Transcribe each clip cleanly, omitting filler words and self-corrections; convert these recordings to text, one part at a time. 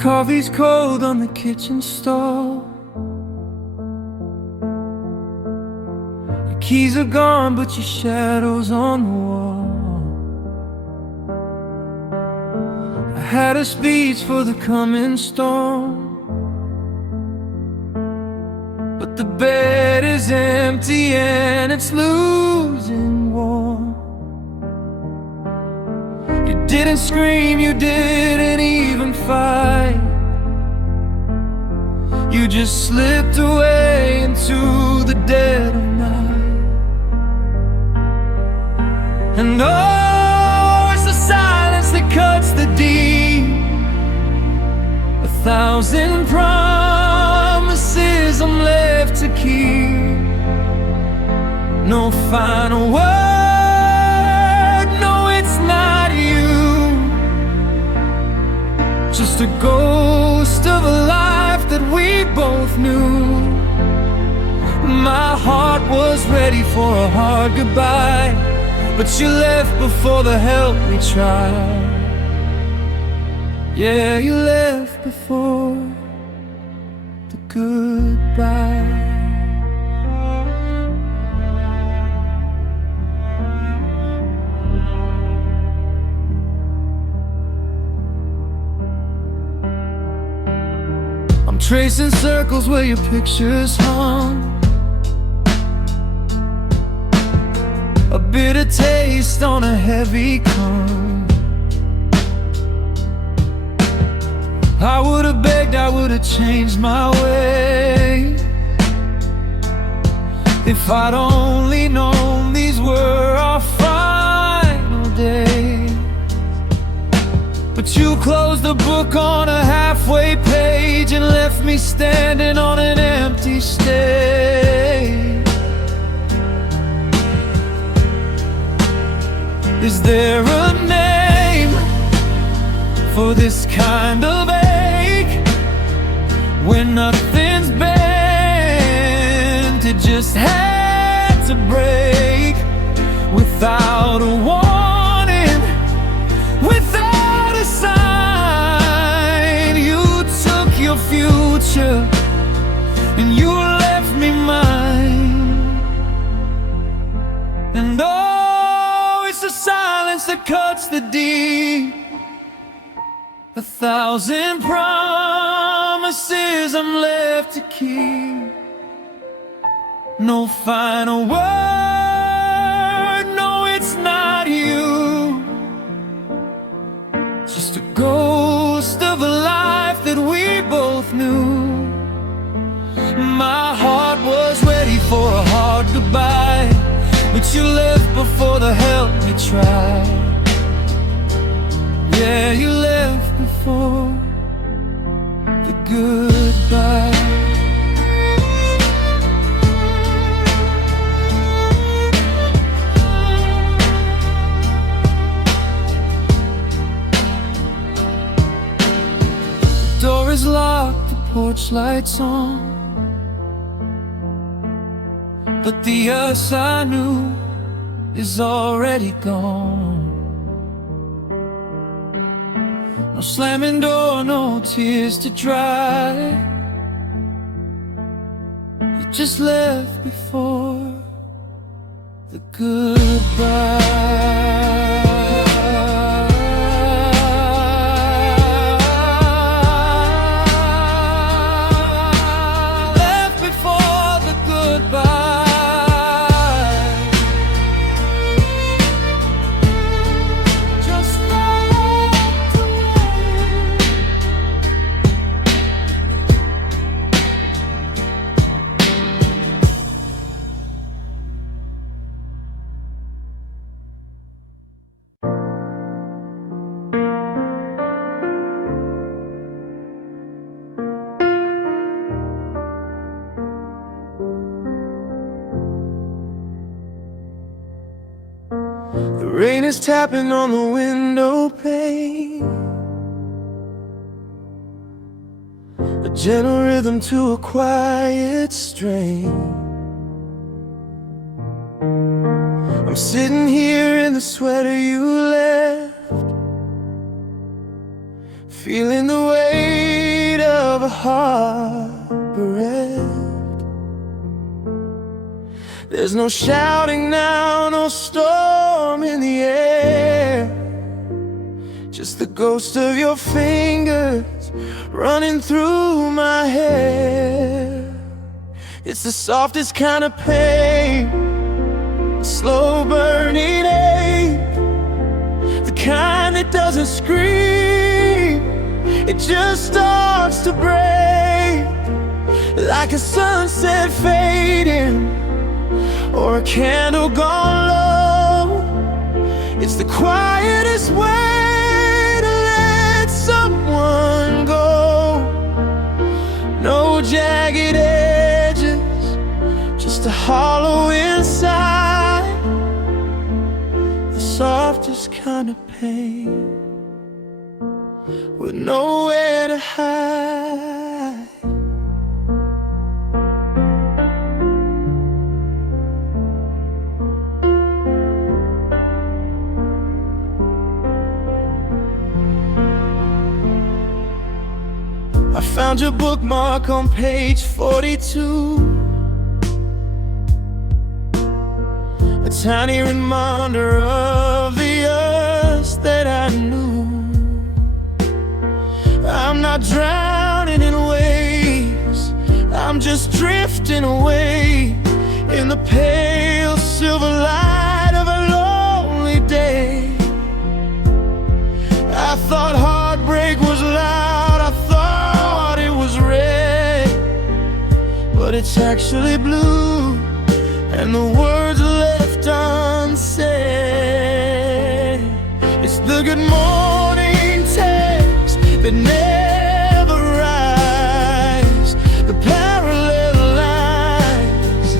Coffee's cold on the kitchen stove. Your keys are gone, but your shadow's on the wall. I had a speech for the coming storm, but the bed is empty and it's losing warmth. You didn't scream, you didn't even fight. You just slipped away into the dead of night. And oh, it's the silence that cuts the deep. 1,000 promises I'm left to keep. No final word, no, it's not you. Just a ghost of a life that we both knew. My heart was ready for a hard goodbye, but you left before the help we tried. Yeah, you left before the goodbye. I'm tracing circles where your pictures hung. A bitter taste on a heavy tongue. I would've begged, I would've changed my way, if I'd only known these were our final days. But you closed the book on a halfway page and left me standing on an empty stage. Is there a name for this kind of ache, when nothing's bent, it just had to break, without a warning, without a sign? You took your future and you left me mine. And oh, it's the silence that cuts the deep. 1,000 promises I'm left to keep. No final word, no, it's not you. Just a ghost of a life that we both knew. My heart was ready for a hard goodbye, but you left before the help we tried. Yeah, you left before the goodbye. The door is locked, the porch lights on, but the us I knew is already gone. No slamming door, no tears to dry. You just left before the goodbye. Left before the goodbye. Just walked away. The rain is tapping on the window pane, a gentle rhythm to a quiet strain. I'm sitting here in the sweater you left, feeling the weight heartbreak. There's no shouting now, no storm in the air, just the ghost of your fingers running through my hair. It's the softest kind of pain, a slow burning ache, the kind that doesn't scream, it just starts to break, like a sunset fading or a candle gone low. It's the quietest way to let someone go. No jagged edges, just a hollow inside, the softest kind of pain with nowhere to hide. I found your bookmark on page 42, a tiny reminder of the us that I knew. I'm not drowning in waves, I'm just drifting away in the pale silver light of a lonely day. I thought heartbreak was loud, I thought it was red, but it's actually blue, and the words left unsaid. It's the good morning text that never rise, the parallel lines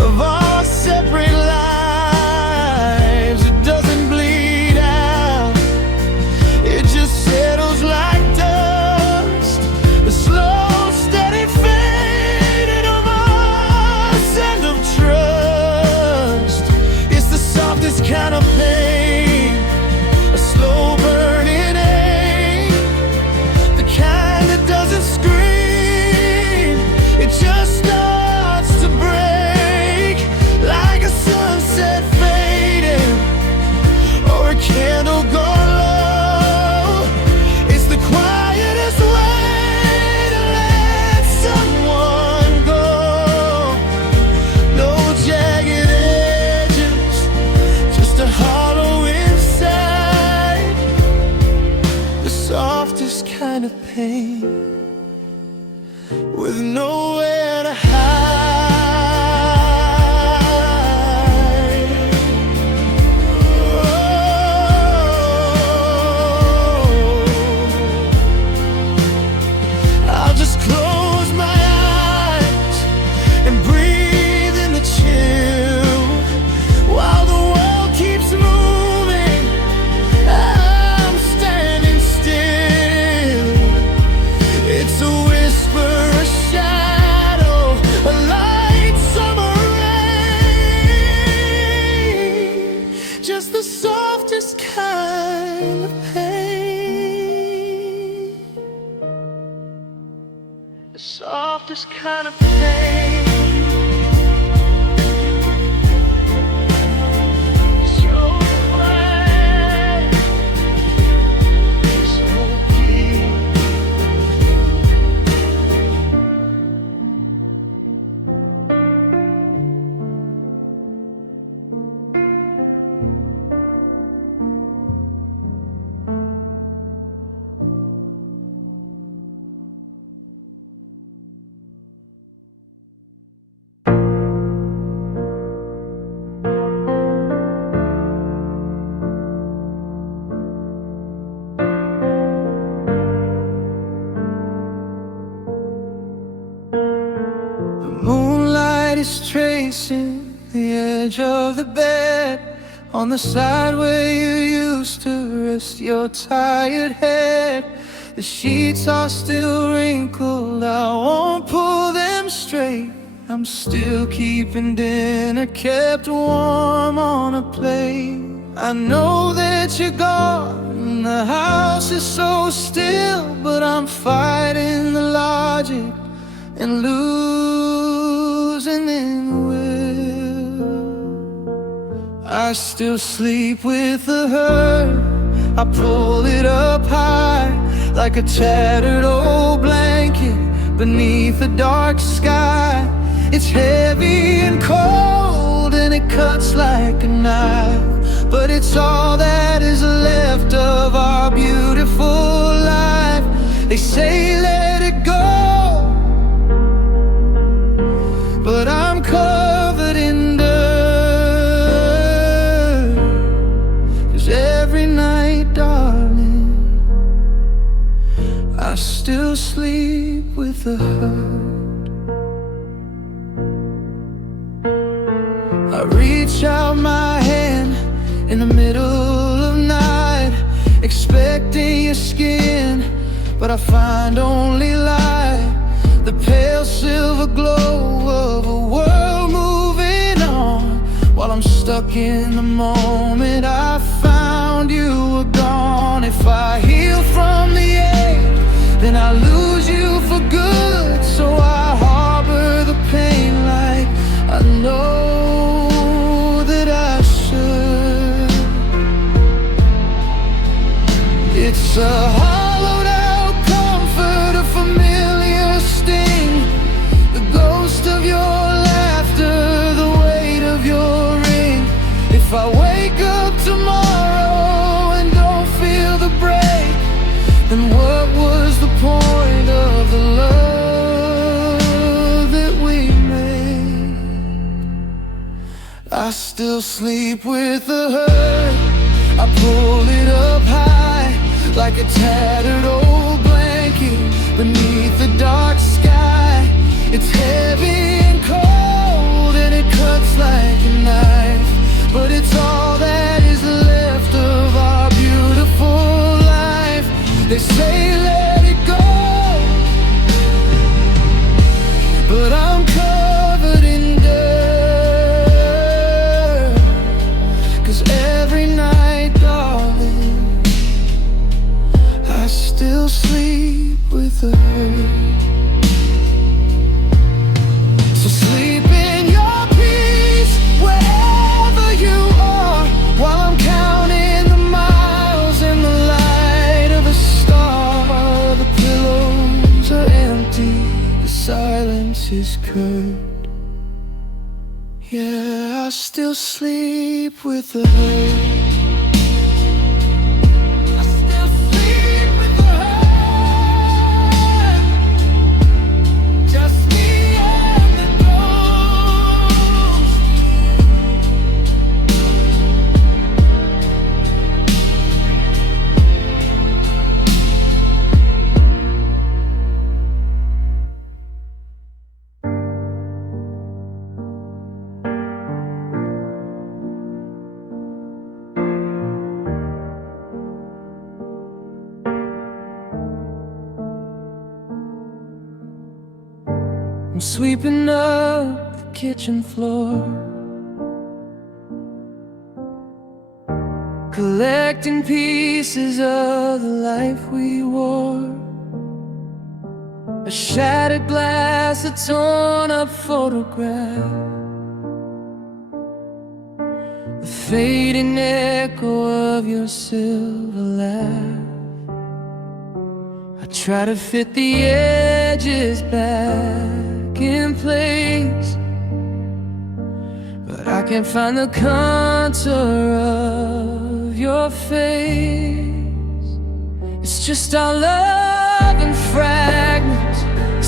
of our separate lives. It doesn't bleed out, it just settles like dust, the slow, steady fading of us and of trust. It's the softest kind of pain, a slow burning ache, the kind that doesn't scream, it just starts to break, like a sunset fading or a candle gone low. It's the quietest way to let someone go. No jagged edges, just a hollow inside, the softest kind of pain with nowhere to hide. I'll just close my eyes and breathe in the chill while the world keeps moving. I'm standing still. It's a whisper, a shadow, a light summer rain, just the softest kind of pain, the softest kind of pain. So quiet, so deep. The moonlight is tracing the edge of the bed, on the side where you used to rest your tired head. The sheets are still wrinkled, I won't pull them straight. I'm still keeping dinner kept warm on a plate. I know that you're gone, the house is so still, but I'm fighting the logic and losing in will. I still sleep with the hurt. I pull it up high like a tattered old blanket beneath a dark sky. It's heavy and cold and it cuts like a knife, but it's all that is left of our beautiful life. They say let it go, but I'm covered in dirt. 'Cause every night, darling, I still sleep with the hurt. I reach out my hand in the middle of night, expecting your skin, but I find only light. The pale silver glow of a world moving on, while I'm stuck in the moment I found you were gone. If I heal from the ache, then I lose you for good. So I harbor the pain like I know that I should. It's a hollowed out comfort, a familiar sting, the ghost of your laughter, the weight of your ring. If I wake up tomorrow and don't feel the break, then what was the point of the love that we made? I still sleep with the hurt. I pull it up high like a tattered old blanket beneath the dark sky. It's heavy and cold and it cuts like a knife, but it's all that is left of our beautiful life. They say let it go, but I'm covered in dirt. 'Cause every night, darling, I still sleep with the hurt. So sleep in your peace wherever you are, while I'm counting the miles in the light of a star. The pillows are empty, the silence is curt. Yeah, I still sleep with the hurt. I still sleep with the hurt. Just me and the ghost. I'm sweeping up the kitchen floor, collecting pieces of the life we wore. A shattered glass, a torn up photograph, the fading echo of your silver laugh. I try to fit the edges back in place, but I can't find the contour of your face. It's just our love in fragments,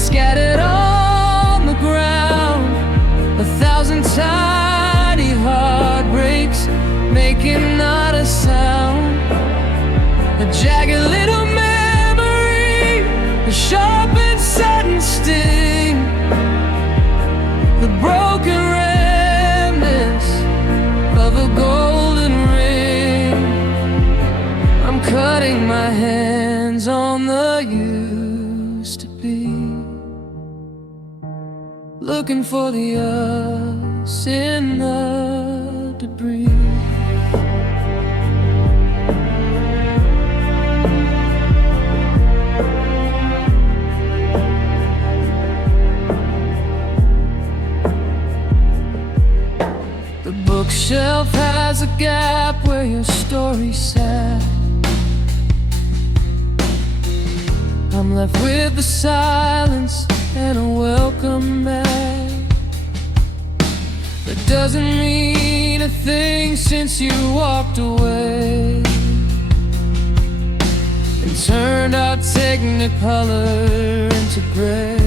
scattered on the ground. 1,000 tiny heartbreaks, making not a sound. A jagged little memory, a sharp and sudden sting, the broken remnants of a golden ring. I'm cutting my hands on the used to be, looking for the us in the debris. shelf has a gap where your story sat. I'm left with the silence and a welcome mat that doesn't mean a thing since you walked away and turned our technicolor into gray.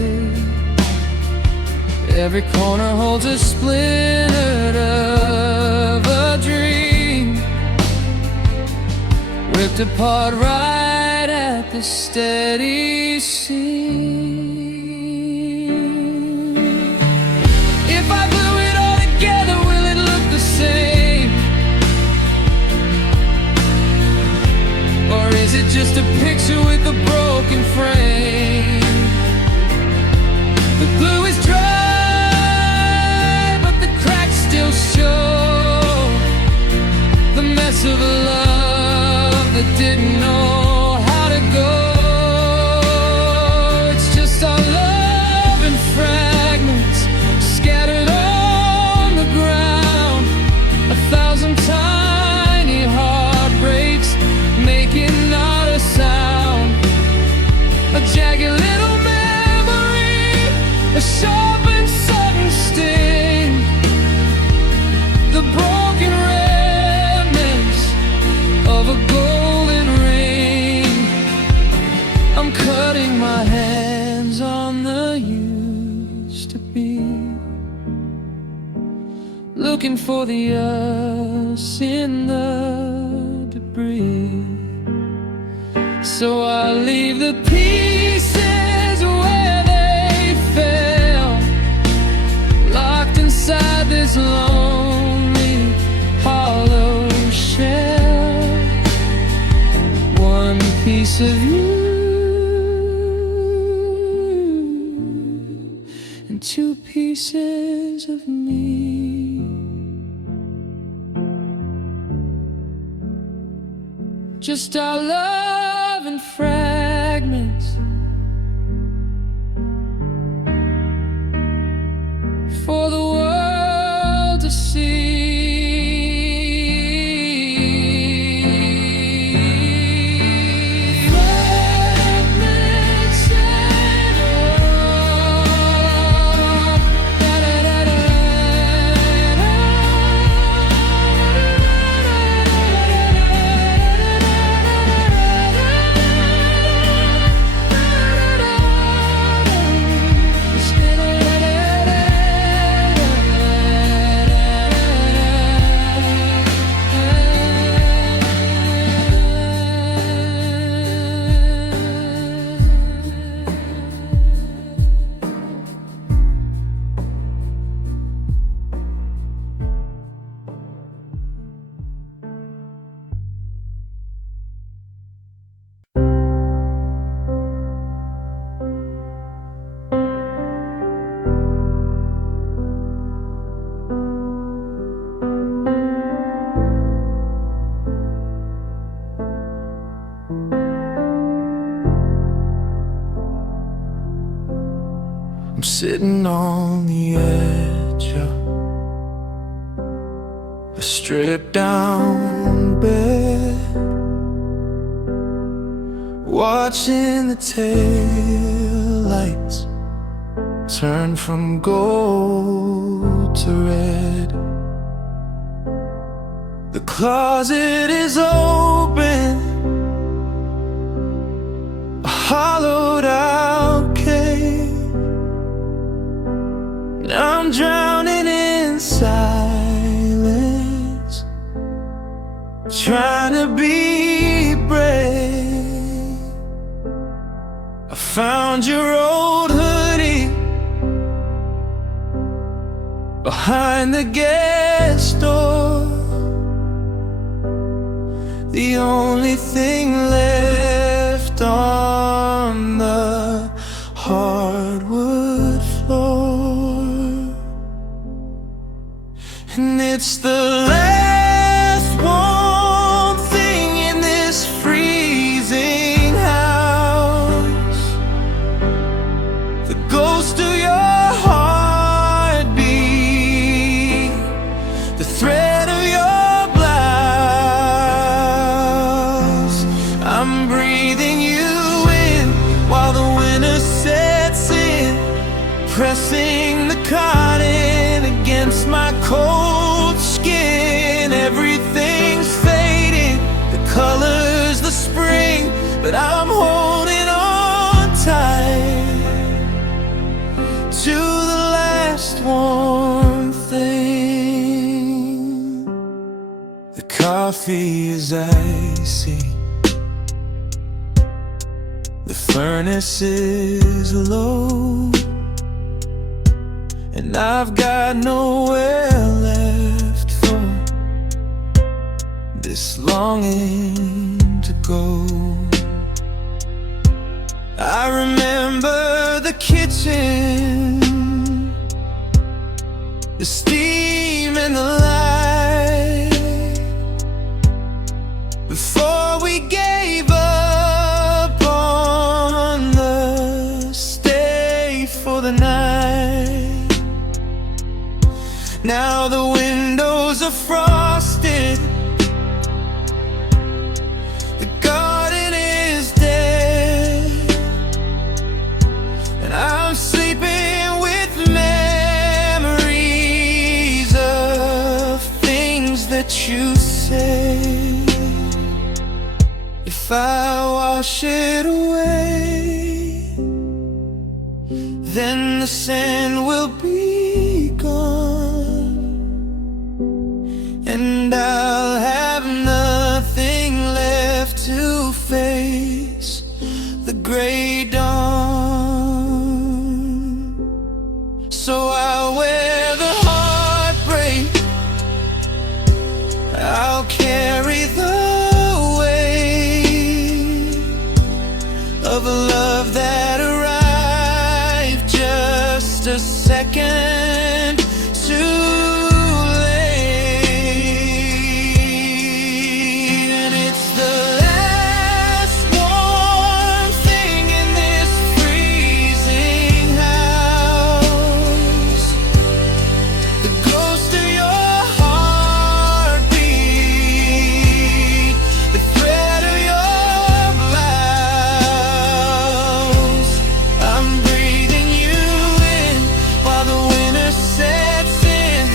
Every corner holds a splinter of a dream, ripped apart right at the steady seam. If I glue it all together, will it look the same? Or is it just a picture with a broken frame? The glue is dry, still show the mess of a love that didn't know how to go. It's just our love in fragments scattered on the ground, 1,000 tiny heartbreaks making not a sound. A jagged little memory, a sharp and sudden sting, the broken remnants of a golden ring. I'm cutting my hands on the used to be, looking for the us in the debris. So I leave the pieces where they fell, locked inside this lonely hollow shell. One piece of you and two pieces of me. Just our love in fragments for the world to see. I'm sitting on the edge of a stripped down bed, watching the taillights turn from gold to red. The closet is open, a hollowed out cave. Now I'm drowning in silence, trying to be brave. I found your old hoodie behind the guest door, the only thing left on the hardwood floor. And it's the last one thing in this freezing house, the ghost of your heartbeat, the thread of pressing the cotton against my cold skin. Everything's fading, the colors, the spring, but I'm holding on tight to the last warm thing. The coffee is icy, the furnace is low, and I've got nowhere left for this longing to go. I remember the kitchen, the steam and the light, before we gave up on the stay for the night. Now the windows are frosted, the garden is dead, and I'm sleeping with memories of things that you say. If I wash it away, then the sand will be gone, and I'll have nothing left to face the gray dawn. So I'll wear the heartbreak, I'll carry the weight of a love that arrived just a second too late. And it's the last warm thing in this freezing house, the ghost of your heartbeat, the thread of your blouse. I'm breathing you in while the winter sets in,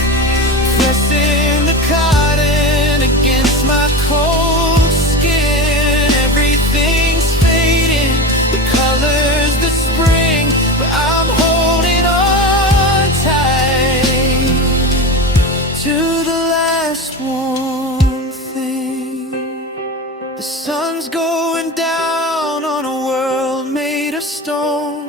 pressing the cotton against my cold skin. Everything's fading, the colors, the spring, but I'm holding on tight to the last warm thing. The sun's going down on a world made of stone,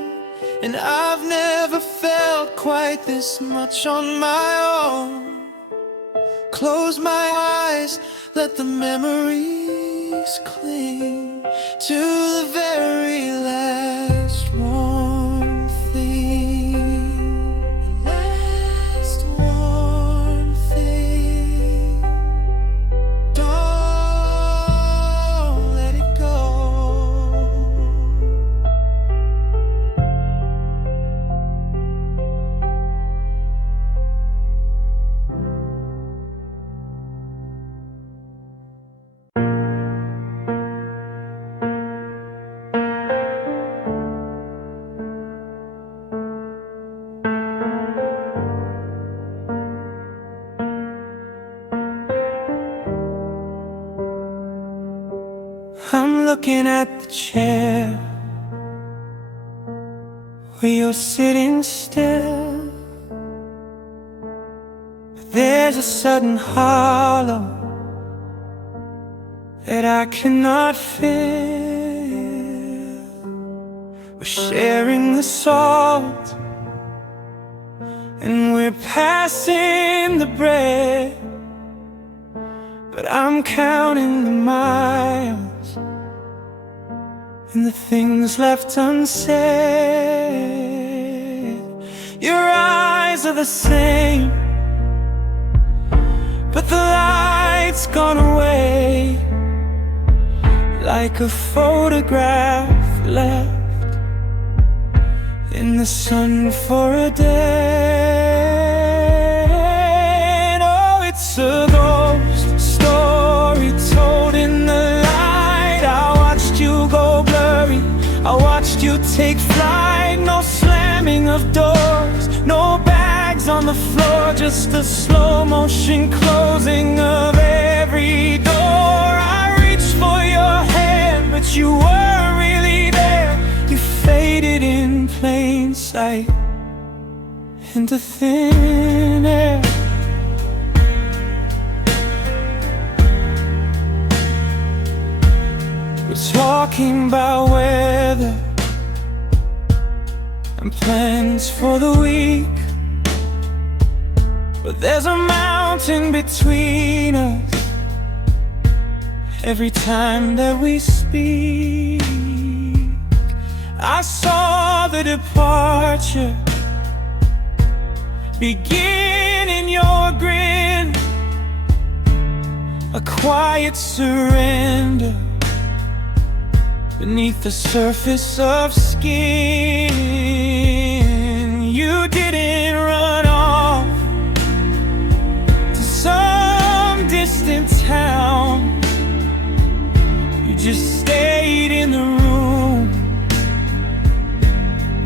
and I've never felt quite this much on my own. Close my eyes, let the memories cling to the very last warm thing. The last warm thing. Don't let it go. I'm looking at the chair where you're sitting still, but there's a sudden hollow that I cannot fill. We're sharing the salt, and we're passing the bread, but I'm counting the miles and the things left unsaid. Your eyes are the same, but the light's gone away, like a photograph left in the sun for a day. And oh, it's a ghost story told in the light. I watched you go blurry, I watched you take flight. No slamming of doors, bags on the floor, just a slow motion closing of every door. I reached for your hand, but you weren't really there. You faded in plain sight into thin air. We're talking about weather and plans for the week, but there's a mountain between us every time that we speak. I saw the departure begin in your grin, a quiet surrender beneath the surface of skin. You didn't run off to some distant town, you just stayed in the room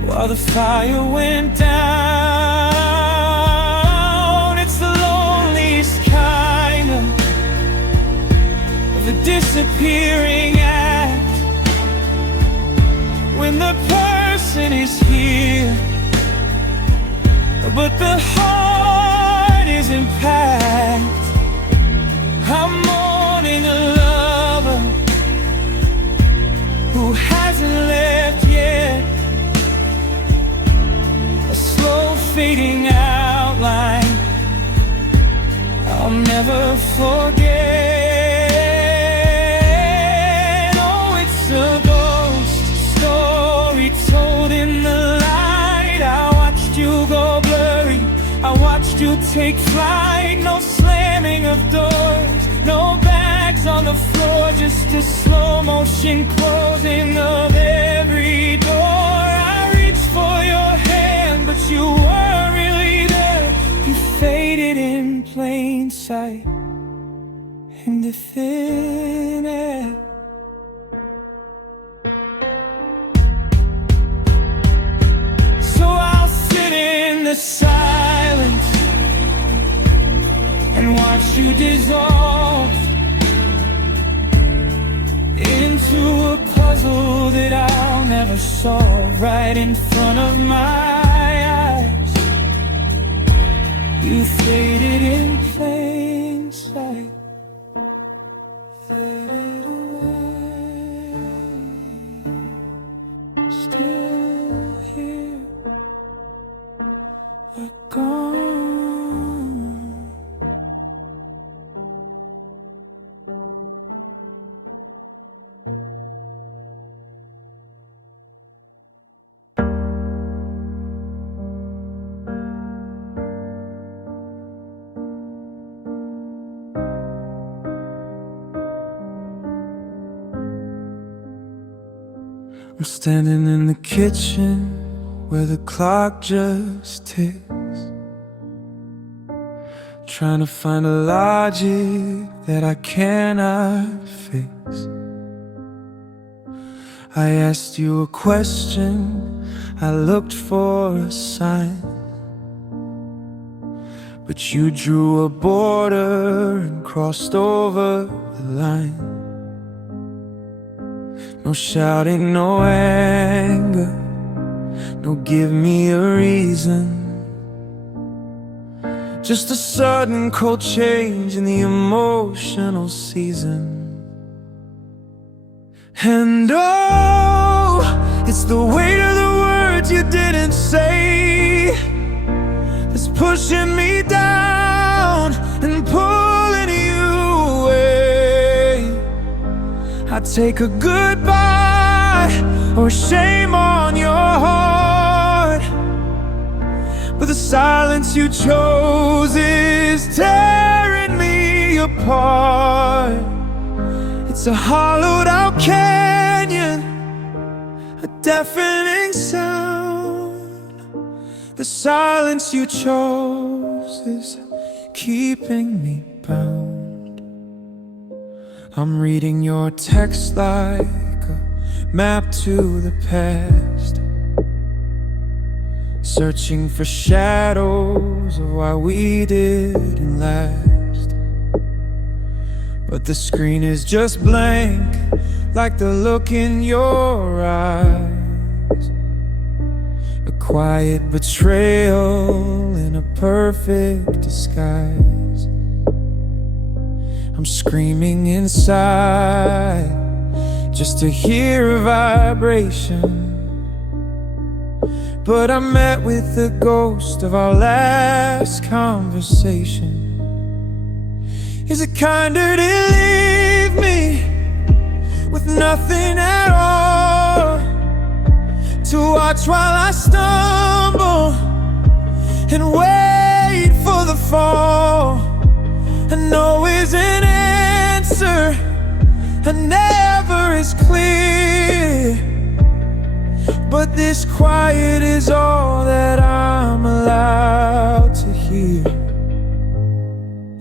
while the fire went down. It's the loneliest kind of a disappearing act, when the person is here but the heart isn't packed. I'm mourning a lover who hasn't left yet, a slow fading outline I'll never forget. Oh, it's a story told in the light. I watched you go blurry, I watched you take flight. No slamming of doors, no bags on the floor, just a slow motion closing of every door. I reached for your hand, but you weren't really there. You faded in plain sight into thin air. Silence and watch you dissolve into a puzzle that I'll never solve. Right in front of my eyes, you faded in plain sight, faded away, still here, we're gone. I'm standing in the kitchen where the clock just ticks, trying to find a logic that I cannot fix. I asked you a question, I looked for a sign, but you drew a border and crossed over the line. No shouting, no anger, no give me a reason, just a sudden cold change in the emotional season. And oh, it's the weight of the words you didn't say that's pushing me down and pulling you away. I take a goodbye or shame on your heart, but the silence you chose is tearing me apart. It's a hollowed out canyon, a deafening sound. The silence you chose is keeping me bound. I'm reading your text like a map to the past, searching for shadows of why we didn't last. But the screen is just blank, like the look in your eyes. A quiet betrayal in a perfect disguise. I'm screaming inside just to hear a vibration, but I'm met with the ghost of our last conversation. Is it kinder to leave me with nothing at all, to watch while I stumble and wait for the fall? I know is an answer, and never is clear, but this quiet is all that I'm allowed to hear.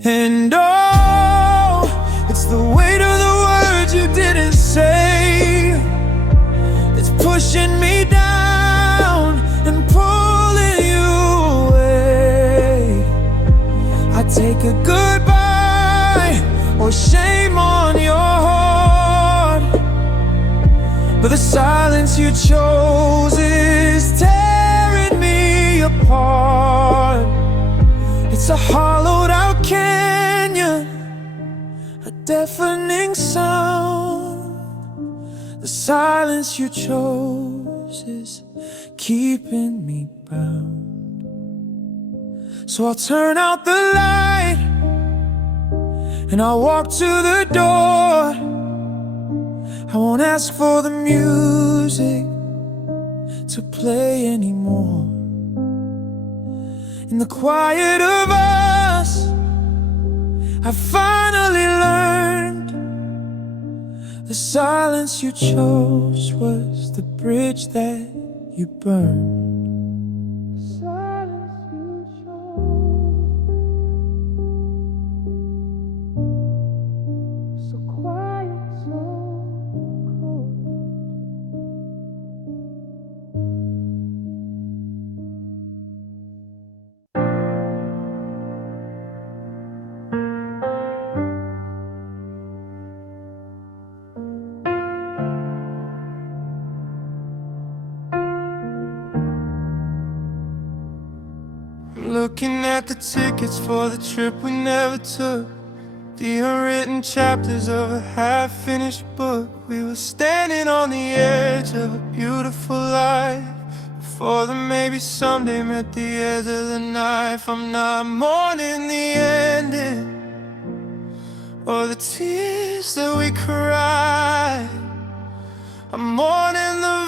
And oh, it's the weight of the words you didn't say that's pushing me down and pulling you away. I take a goodbye or shame on your heart, but the silence you chose is tearing me apart. It's a hollowed out canyon, a deafening sound. The silence you chose is keeping me bound. So I'll turn out the light and I'll walk to the door. I won't ask for the music to play anymore. In the quiet of us, I finally learned the silence you chose was the bridge that you burned. The silence you chose, so quiet, so cold. Looking at the tickets for the trip we never took, the unwritten chapters of a half-finished book. We were standing on the edge of a beautiful life, before the maybe someday met the edge of the knife. I'm not mourning the ending or the tears that we cried. I'm mourning the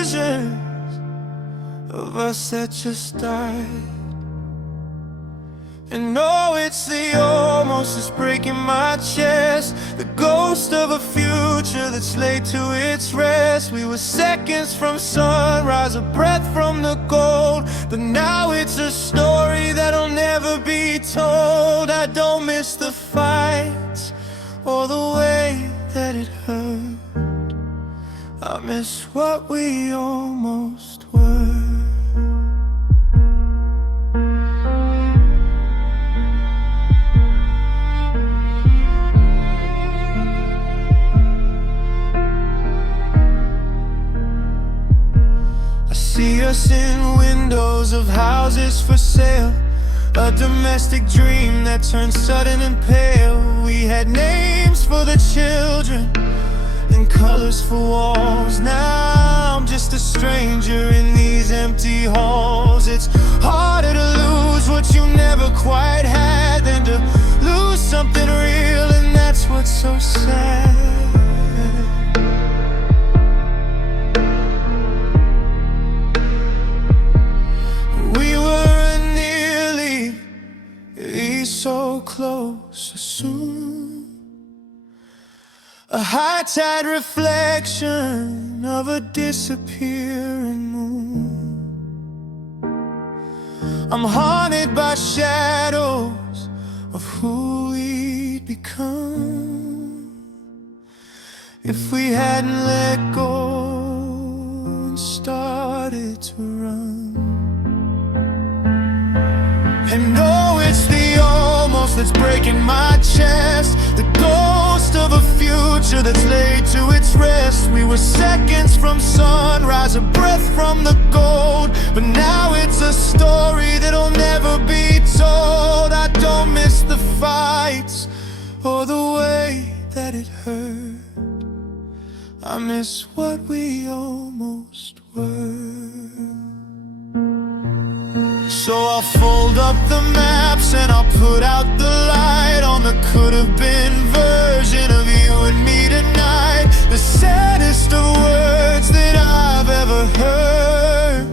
versions of us that just died. And oh, it's the almost that's breaking my chest, the ghost of a future that's laid to its rest. We were seconds from sunrise, a breath from the gold, but now it's a story that'll never be told. I don't miss the fights or the way that it hurt. I miss what we almost were. See us in windows of houses for sale, a domestic dream that turned sudden and pale. We had names for the children and colors for walls. Now I'm just a stranger in these empty halls. It's harder to lose what you never quite had than to lose something real, and that's what's so sad. So close, soon. A high tide reflection of a disappearing moon. I'm haunted by shadows of who we'd become if we hadn't let go and started to run. And no, it's the almost that's breaking my chest. The ghost of a future that's laid to its rest. We were seconds from sunrise, a breath from the gold, but now it's a story that'll never be told. I don't miss the fights or the way that it hurt. I miss what we almost were. So I'll fold up the maps and I'll put out the light on the could-have been version of you and me tonight. The saddest of words that I've ever heard.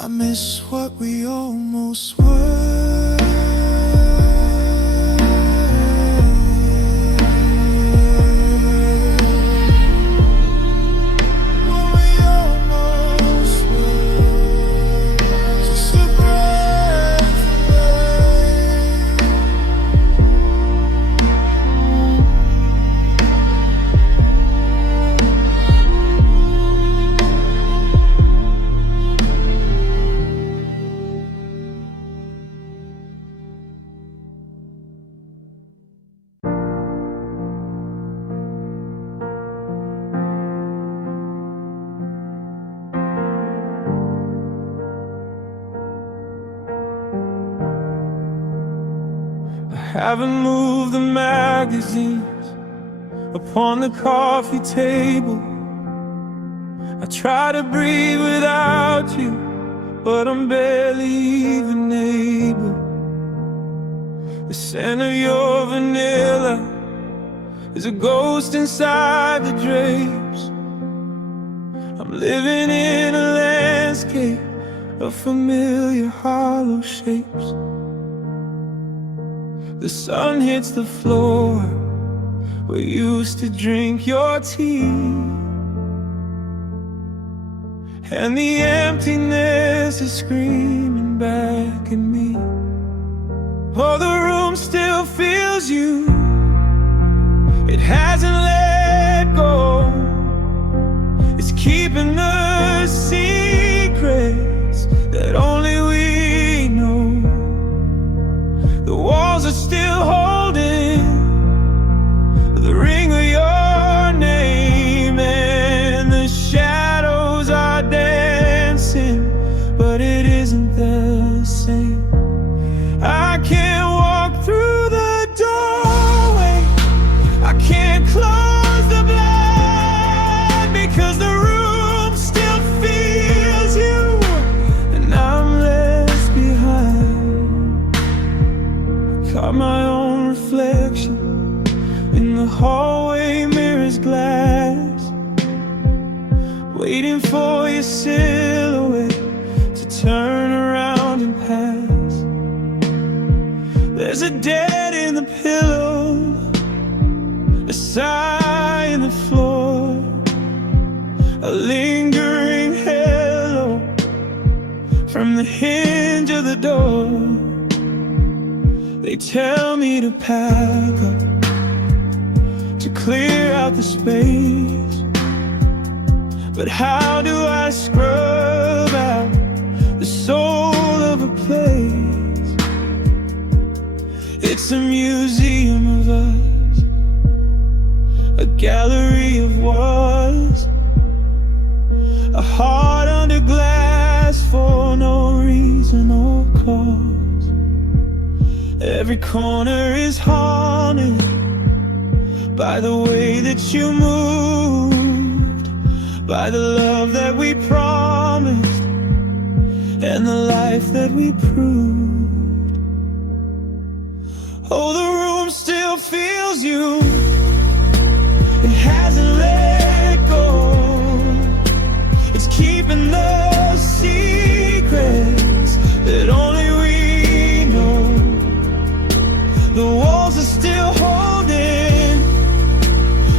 I miss what we almost were. Haven't moved the magazines upon the coffee table. I try to breathe without you, but I'm barely even able. The scent of your vanilla is a ghost inside the drapes. I'm living in a landscape of familiar hollow shapes. The sun hits the floor where you used to drink your tea, and the emptiness is screaming back at me. Oh, the room still feels you. It hasn't let go. It's keeping the secrets that only we know. The walls are still holding the ring of your name, and the shadows are dancing, but it isn't the same. I can't walk through the doorway, I can't close the blind, because the room still feels you, and I'm left behind. Caught my own reflection in the hallway mirror's glass, waiting for your silhouette to turn around and pass. There's a dead in the pillow, a sigh in the floor, a lingering hello from the hinge of the door. They tell me to pack up, to clear out the space, but how do I scrub out the soul of a place? It's a museum of us, a gallery of was, a heart under glass for no reason or cause. Every corner is haunted by the way that you moved, by the love that we promised, and the life that we proved. Oh, the room still feels you. It hasn't let go. It's keeping the secrets that only we know. The walls are still holding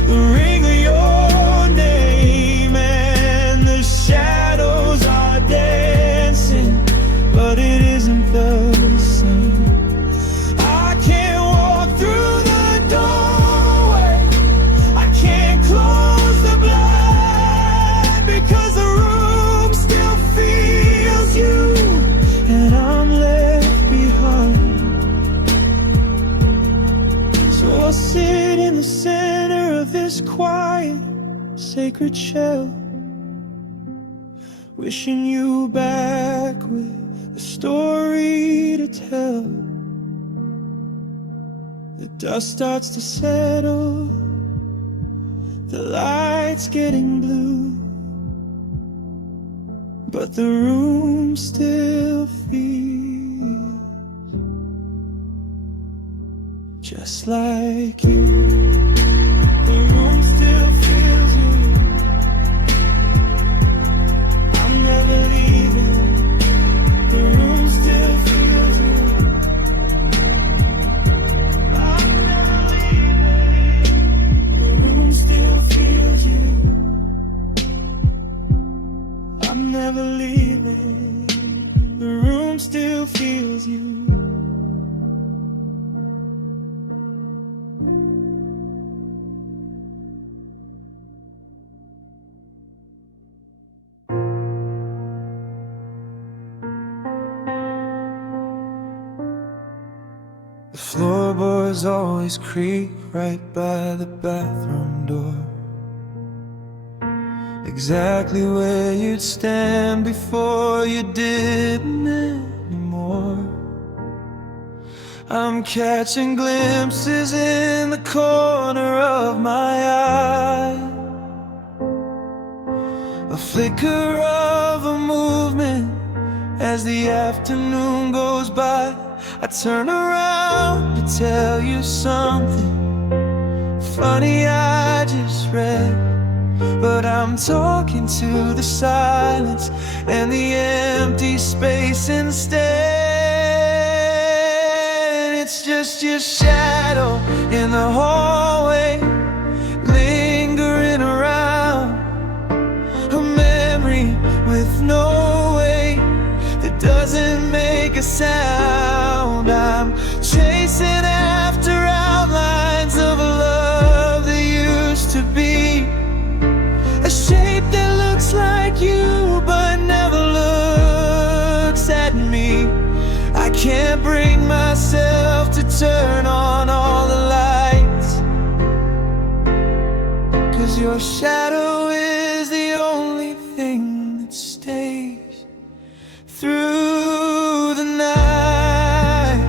the ring of your name, and the shadows are dancing, but it isn't the same. I can't walk through the doorway, sacred shell, wishing you back with a story to tell. The dust starts to settle, the light's getting blue, but the room still feels just like you. The room still feels you. I'm never leaving. The room still feels you. I'm never leaving. The room still feels you. I'm never leaving. The room still feels you. The floorboards always creak right by the bathroom door, exactly where you'd stand before you didn't anymore. I'm catching glimpses in the corner of my eye, a flicker of a movement as the afternoon goes by. I turn around to tell you something funny I just read, but I'm talking to the silence and the empty space instead. It's just your shadow in the hallway, lingering around, a memory with no weight that doesn't make a sound. I'm chasing after outlines of a love that used to be, a shape that looks like you but never looks at me. I can't bring myself to turn on all the lights, 'cause your shadow is the only thing that stays through the night.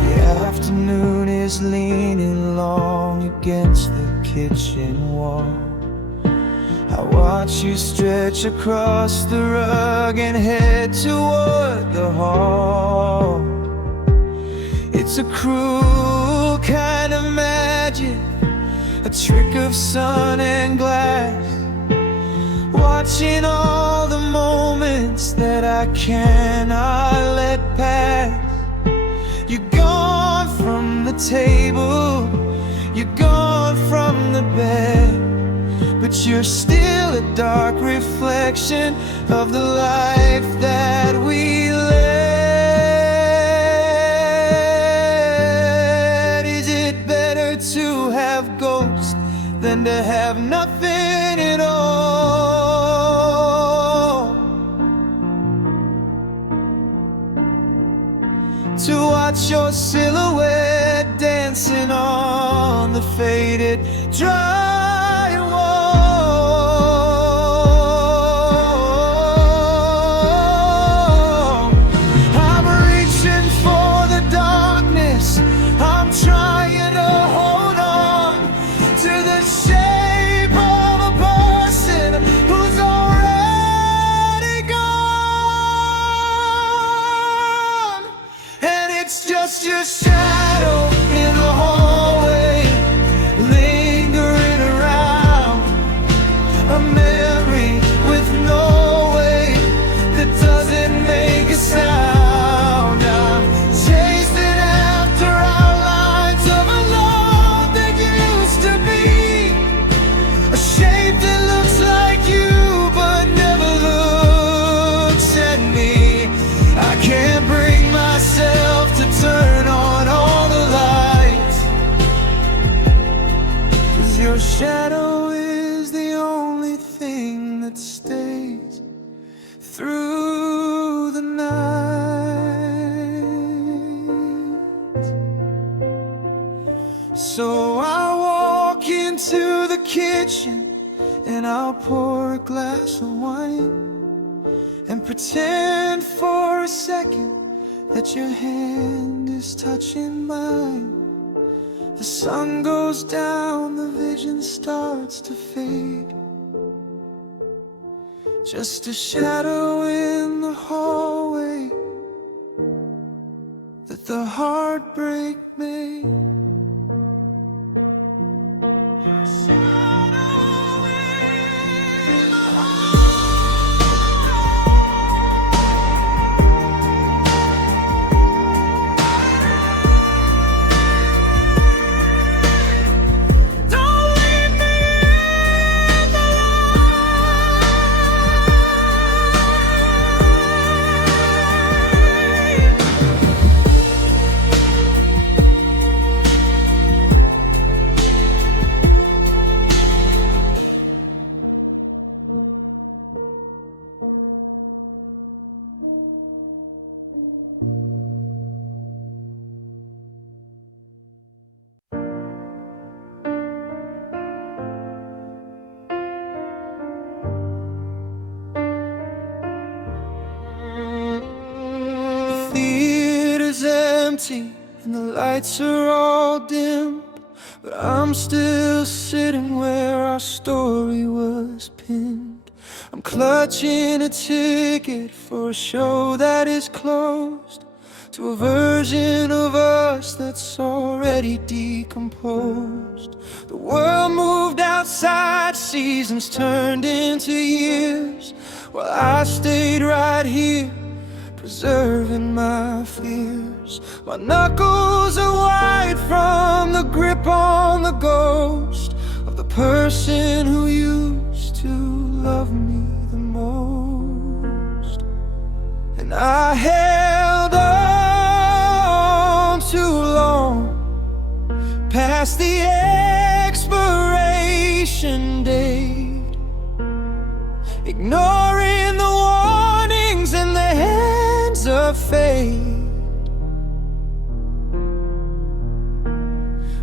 The afternoon is leaning long against the kitchen wall. I watch you stretch across the rug and head toward the hall. It's a cruel kind of magic, a trick of sun and glass, watching all the moments that I cannot let pass. You're gone from the table, you're gone from the bed, but you're still a dark reflection of the life that we led. Is it better to have ghosts than to have nothing at all? To watch your silhouette dancing on the faded drywall. I'm reaching for the darkness, I'm trying to hold on to the shape of a person who's already gone. And it's just your shadow in the hallway, lingering around, a memory with no weight that doesn't make a sound. I'm chasing after outlines of a love that used to be, a shape that looks like you but never looks at me. I can't bring myself to turn on all the lights, 'cause your shadow is the only thing that stays through the night. So I walk into the kitchen and I'll pour a glass of wine and pretend for a second that your hand is touching mine. The sun goes down, the vision starts to fade, just a shadow in the hallway that the heartbreak made. Theater's empty and the lights are all dim, but I'm still sitting where our story was pinned. I'm clutching a ticket for a show that is closed, to a version of us that's already decomposed. The world moved outside, seasons turned into years, while I stayed right here, preserving my fears. My knuckles are white from the grip on the ghost of the person who used to love me the most. And I held on too long, past the expiration date, ignoring the warnings and the hands of fate.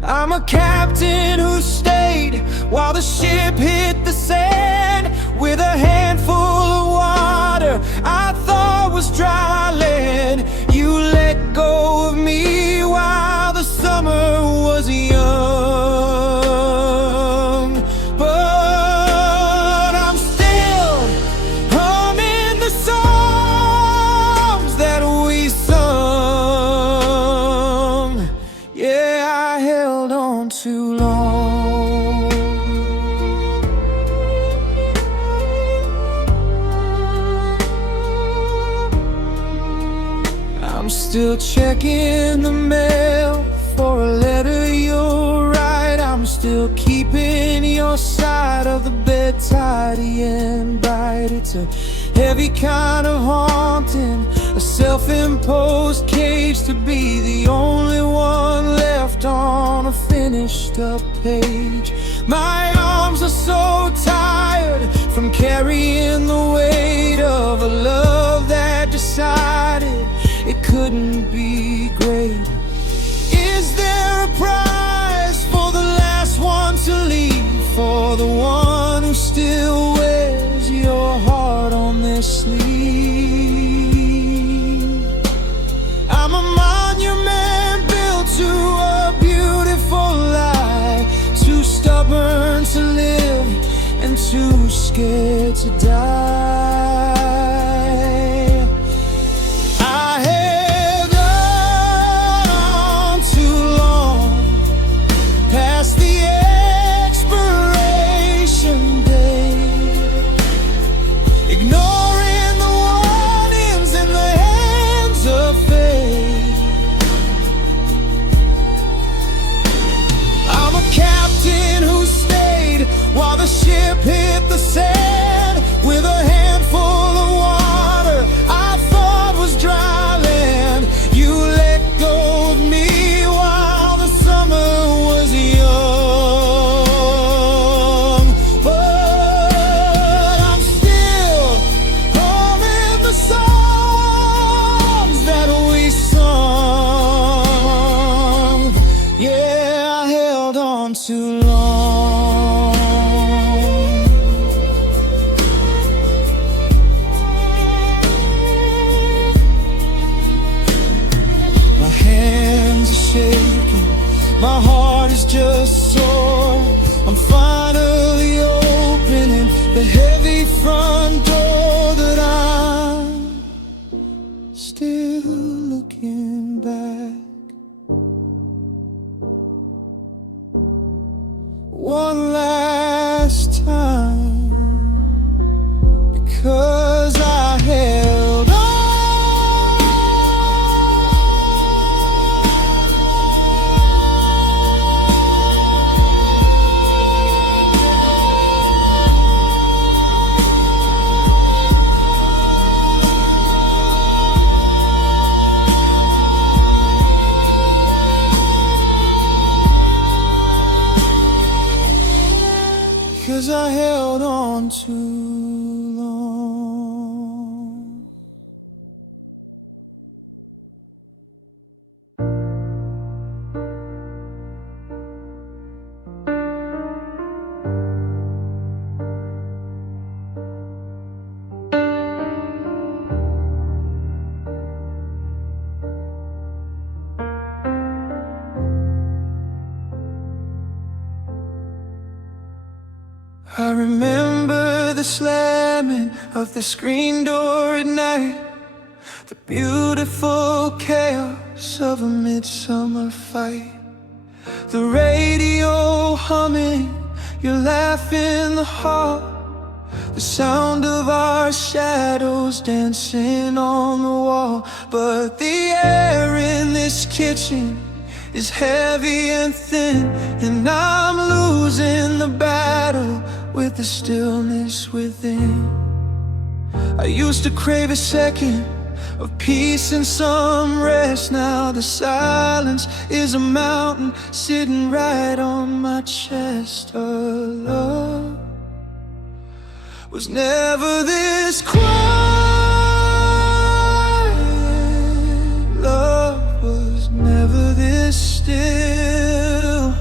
I'm a captain who stayed while the ship hit the sand, with a handful of water I thought was dry land. You let go of me while the summer was young, but I'm still humming the songs that we sung. Yeah, I held on too long. I'm still checking the mail for a letter you'll write. I'm still keeping your side of the bed tidy and bright. It's a heavy kind of haunting, a self-imposed cage to be the only one left on a finished up page. My arms are so tired from carrying the weight of a love that decided it couldn't be great. Is there a prize for the last one to leave, for the one who still wears your heart on their sleeve? I'm a monument built to a beautiful lie, too stubborn to live and too scared to die. I held on too long, past the expiration date, ignoring the warnings in the hands of fate. I'm a captain who stayed while the ship hit the sand, with a on too long. My hands are shaking, my heart is just sore. I'm finally opening the heavy front door that I'm still looking back. One last time, because I held on. Because I held on too long. I remember the slamming of the screen door at night, the beautiful chaos of a midsummer fight, the radio humming, your laugh in the hall, the sound of our shadows dancing on the wall. But the air in this kitchen is heavy and thin, and I'm losing the battle with the stillness within. I used to crave a second of peace and some rest. Now the silence is a mountain sitting right on my chest. Love was never this quiet. Love was never this still.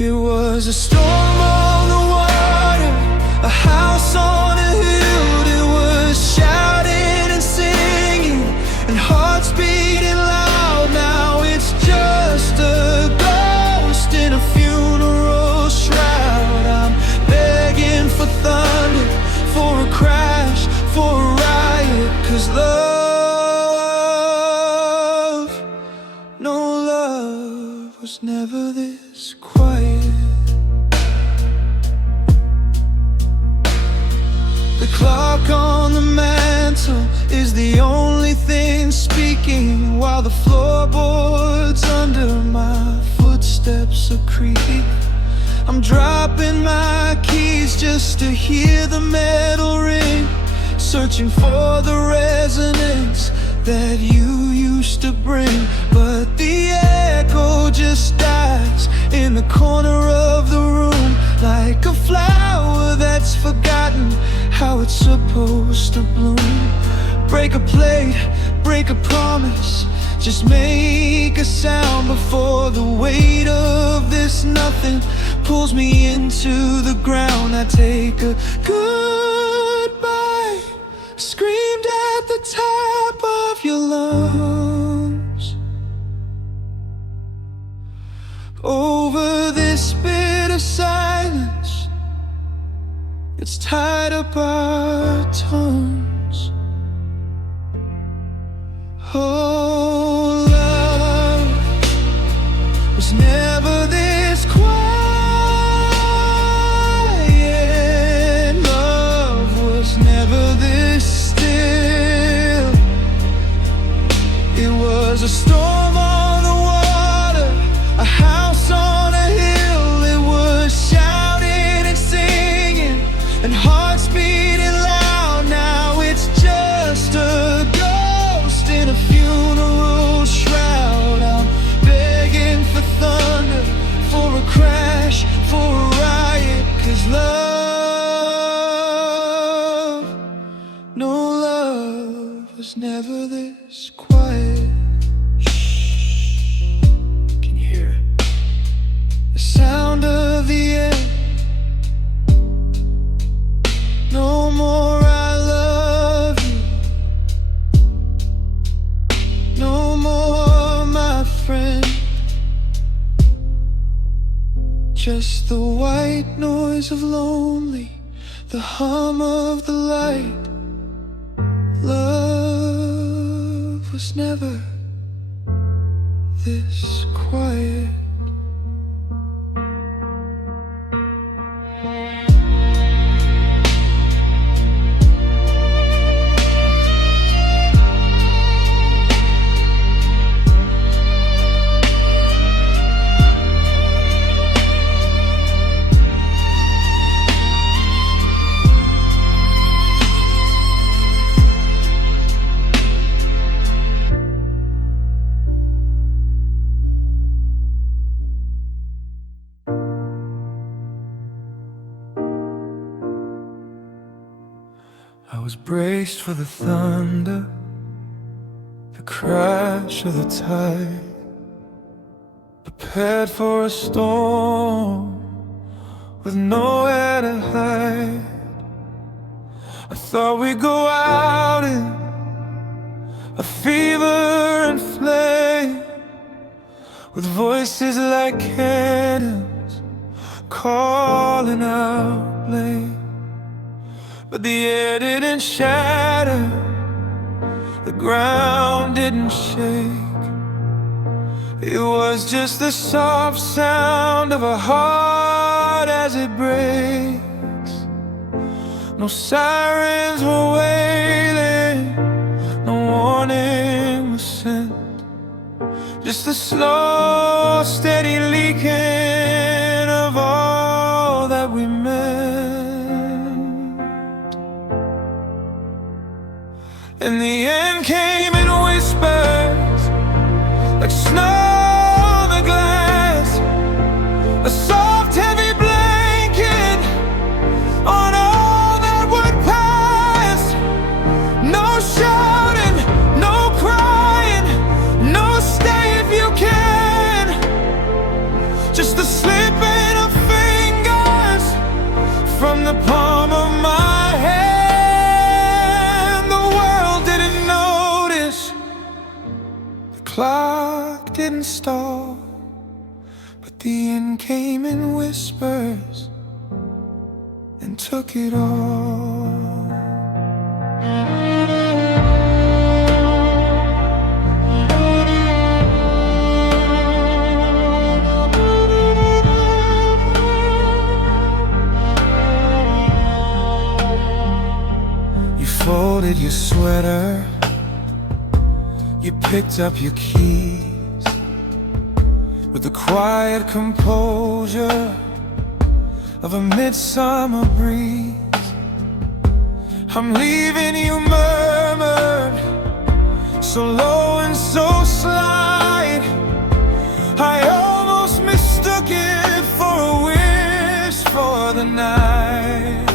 It was a storm on the water, a house on a hill. It was shouting and singing and hearts beating loud. Now it's just a ghost in a funeral shroud. I'm begging for thunder, for a crash, for a riot. 'Cause love, no love was never this quiet. The clock on the mantle is the only thing speaking, while the floorboards under my footsteps are creaking. I'm dropping my keys just to hear the metal ring, searching for the resonance that you used to bring. But the echo just dies in the corner of the room, like a flower that's forgotten how it's supposed to bloom. Break a plate, break a promise, just make a sound before the weight of this nothing pulls me into the ground. I take a goodbye, screamed at the top of your lungs, over this bit of silence. It's tied up our tongues. Oh, love was never this quiet. Love was never this still. It was a storm on the water, a house on a hill. It was shouting and singing and hearts beating loud. Now it's just a ghost in a funeral shroud. I'm begging for thunder, for a crash, for a riot. 'Cause love, no love was never this quiet. Shh, can you hear it? just the white noise of lonely, the hum of the light. Love was never this quiet. I was braced for the thunder, the crash of the tide, prepared for a storm with nowhere to hide. I thought we'd go out in a fever and flame, with voices like cannons calling out blame. But the air didn't shatter, the ground didn't shake. It was just the soft sound of a heart as it breaks. No sirens were wailing, no warning was sent, just the slow, steady leaking of all that we meant. And the end came in whispers, like snow on the glass, a soft heavy blanket on all that would pass. No shouting, no crying, no stay if you can, just the slipping of fingers from the palm of my hand. Clock didn't stall, but the end came in whispers and took it all. You folded your sweater, you picked up your keys with the quiet composure of a midsummer breeze. I'm leaving, you murmured, so low and so slight. I almost mistook it for a wish for the night.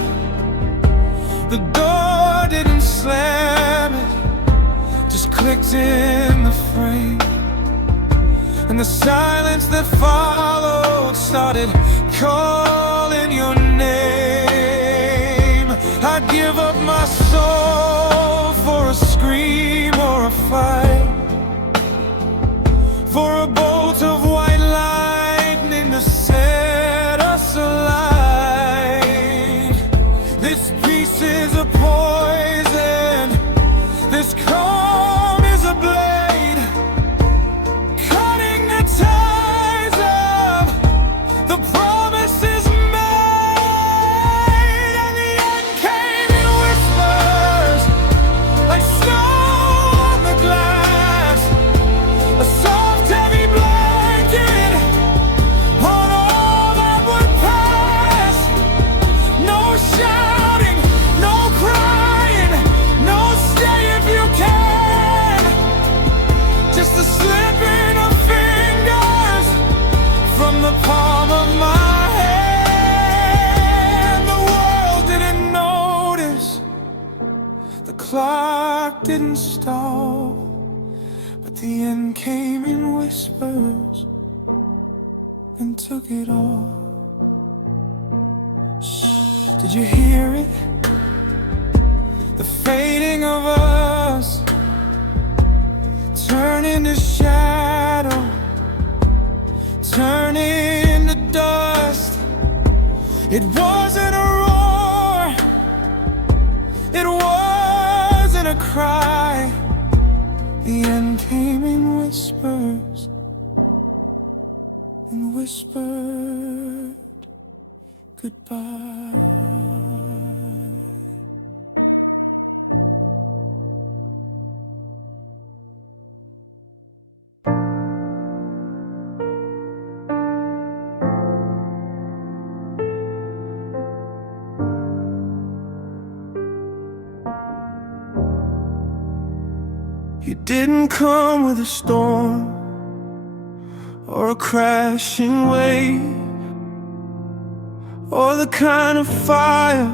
The door didn't slam, it just clicked in the frame, and the silence that followed started calling your name. I'd give up my soul for a scream or a fight, for a bolt of white lightning to set us alight. This piece is a poison, this calm is a blade, cutting the ties of the promises made. And the end came in whispers, like snow on the glass, a soft heavy blanket on all that would pass. No shouting, no crying, no stay if you can, just the slipping of fingers from the palm of my hand. The world didn't notice, the clock didn't stall, but the end came in whispers and took it all. Shh, did you hear it? The fading of us, turning to shadow, turning to dust. It wasn't a roar, it wasn't a cry. The end came in whispers and whispered goodbye. You didn't come with a storm or a crashing wave, or the kind of fire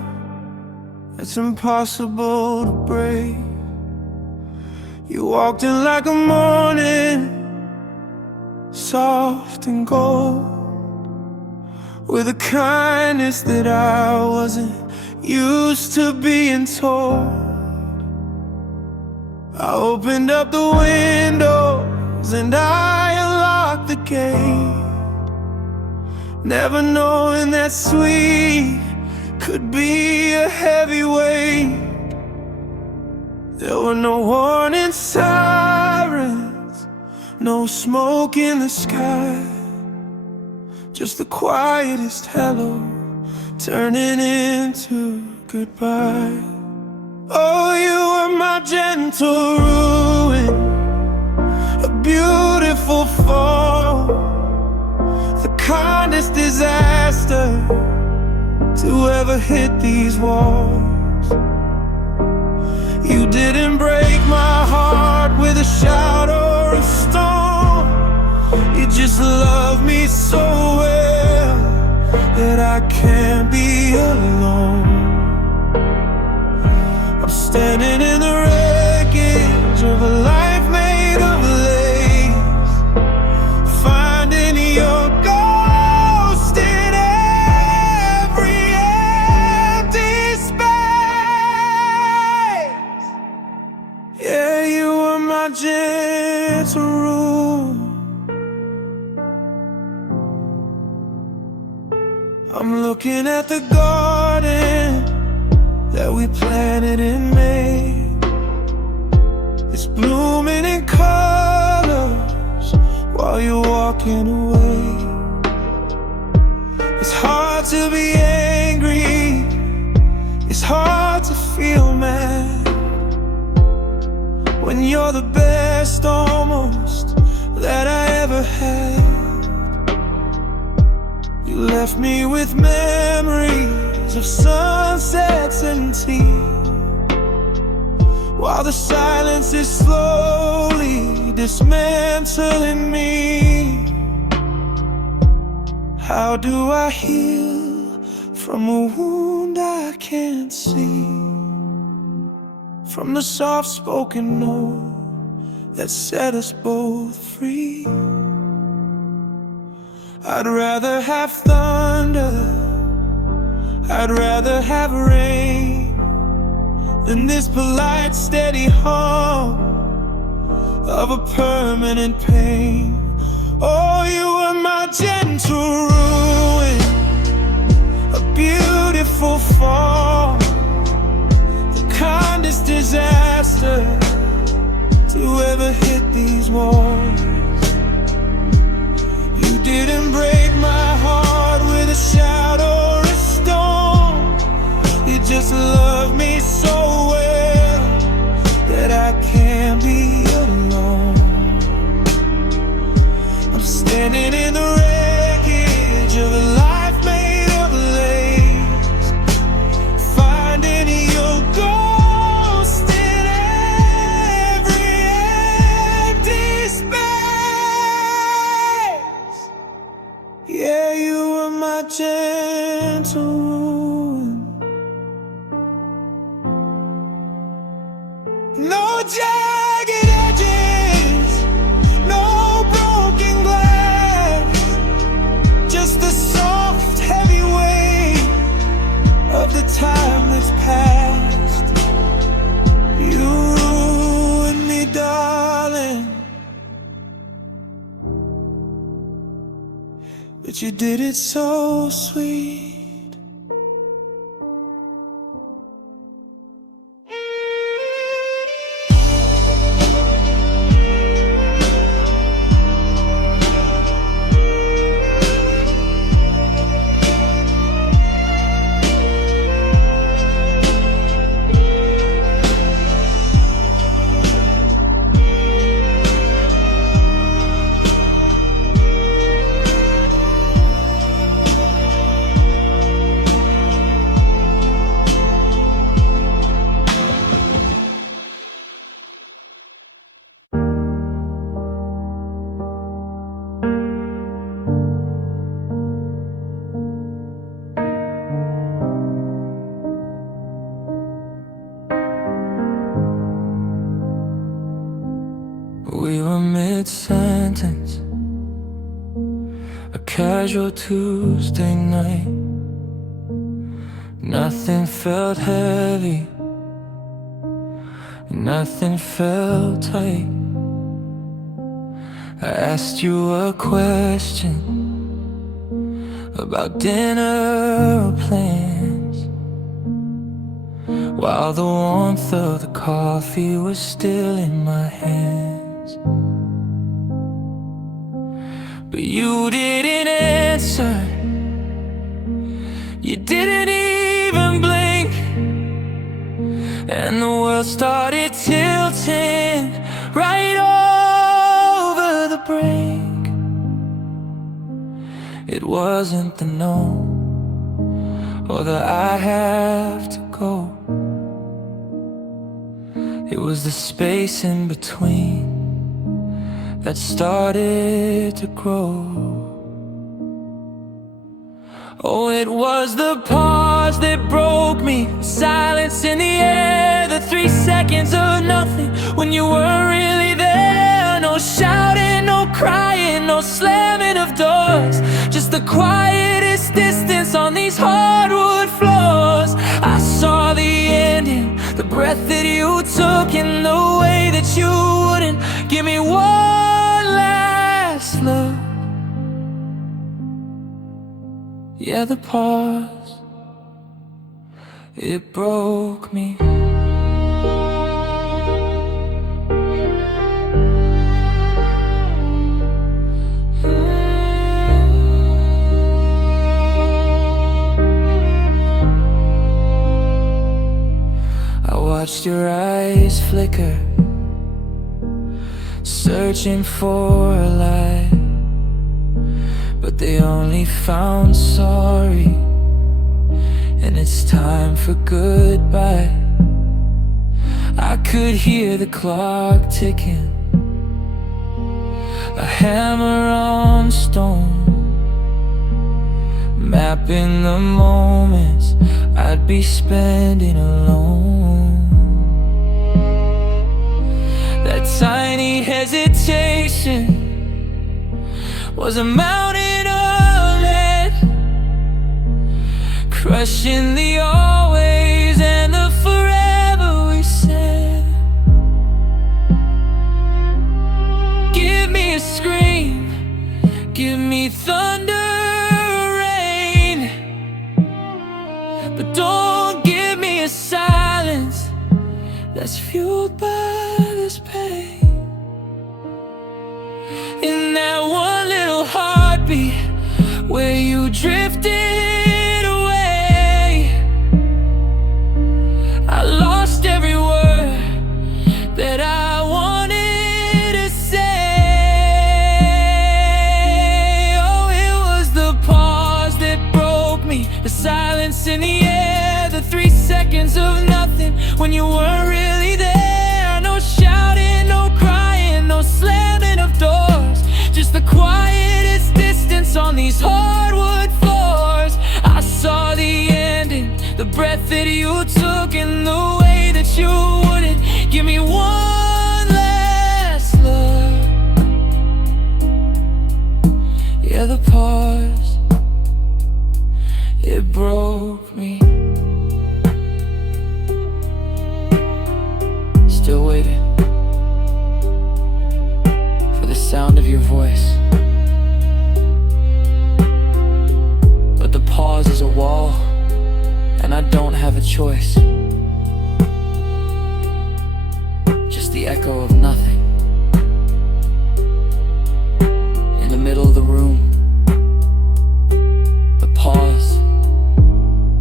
that's impossible to break. You walked in like a morning, soft and gold, with a kindness that I wasn't used to being told. I opened up the windows and I unlocked the gate, never knowing that sweet could be a heavy weight. There were no warning sirens, no smoke in the sky, just the quietest hello turning into goodbye. Oh, you were my gentle ruin, a beautiful fall, the kindest disaster to ever hit these walls. You didn't break my heart with a shout or a storm. You just loved me so well that I can't be alone. I'm standing in the wreckage of a life made of lace, finding your ghost in every empty space. Yeah, you were my gentle rule. I'm looking at the garden that we planted in May. It's blooming in colors while you're walking away. It's hard to be angry, it's hard to feel mad when you're the best almost that I ever had. You left me with memories of sunsets and tea, while the silence is slowly dismantling me. How do I heal from a wound I can't see, from the soft-spoken note that set us both free? I'd rather have thunder, I'd rather have rain than this polite, steady hum of a permanent pain. Oh, you were my gentle ruin, a beautiful fall, the kindest disaster to ever hit these walls. You didn't break my heart with a shout or a storm. You just love me so well that I can't be alone. I'm standing in the wreckage of a life made of lace, finding your ghost in every empty space. Yeah, you were my gentle ruin. No jagged edges, no broken glass, just the soft, heavy weight of the time that's passed. You ruined me, darling, but you did it so sweet. sentence, a casual Tuesday night. Nothing felt heavy, nothing felt tight. I asked you a question about dinner or plans, while the warmth of the coffee was still in my hands. But you didn't answer, you didn't even blink, and the world started tilting right over the brink. It wasn't the no or the I have to go. It was the space in between that started to grow. Oh, it was the pause that broke me, the silence in the air, the 3 seconds of nothing when you weren't really there. No shouting, no crying, no slamming of doors, just the quietest distance on these hardwood floors. I saw the ending, the breath that you took, and the way that you wouldn't give me one last look. Yeah, the pause, it broke me. I watched your eyes flicker, searching for a light, but they only found sorry, and it's time for goodbye. I could hear the clock ticking, a hammer on stone, mapping the moments I'd be spending alone. That tiny hesitation was a mountain of lead, crushing the always and the forever we said. Give me a scream, give me thunder or rain, but don't give me a silence that's fueled by this pain. In that one little heartbeat where you drifted away, I lost every word that I wanted to say. Oh, it was the pause that broke me, the silence in the air, the 3 seconds of nothing when you weren't really there. No shouting, no crying, no slamming of doors, just the quietest distance on these hardwood floors. I saw the ending, the breath that you took, and the way that you wouldn't give me one last look. Yeah, the pause, it broke me. Still waiting for the sound of your voice, but the pause is a wall, and I don't have a choice. Just the echo of nothing in the middle of the room. The pause,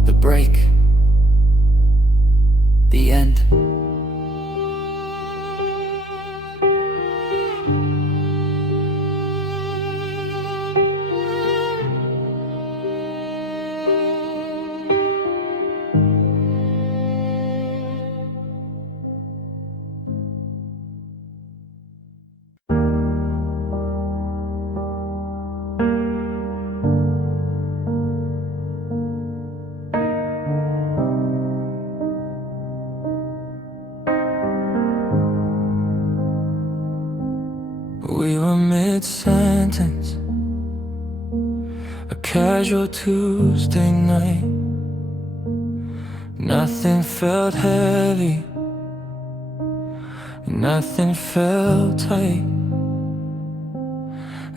the break, the end. mid sentence, a casual Tuesday night. Nothing felt heavy, nothing felt tight.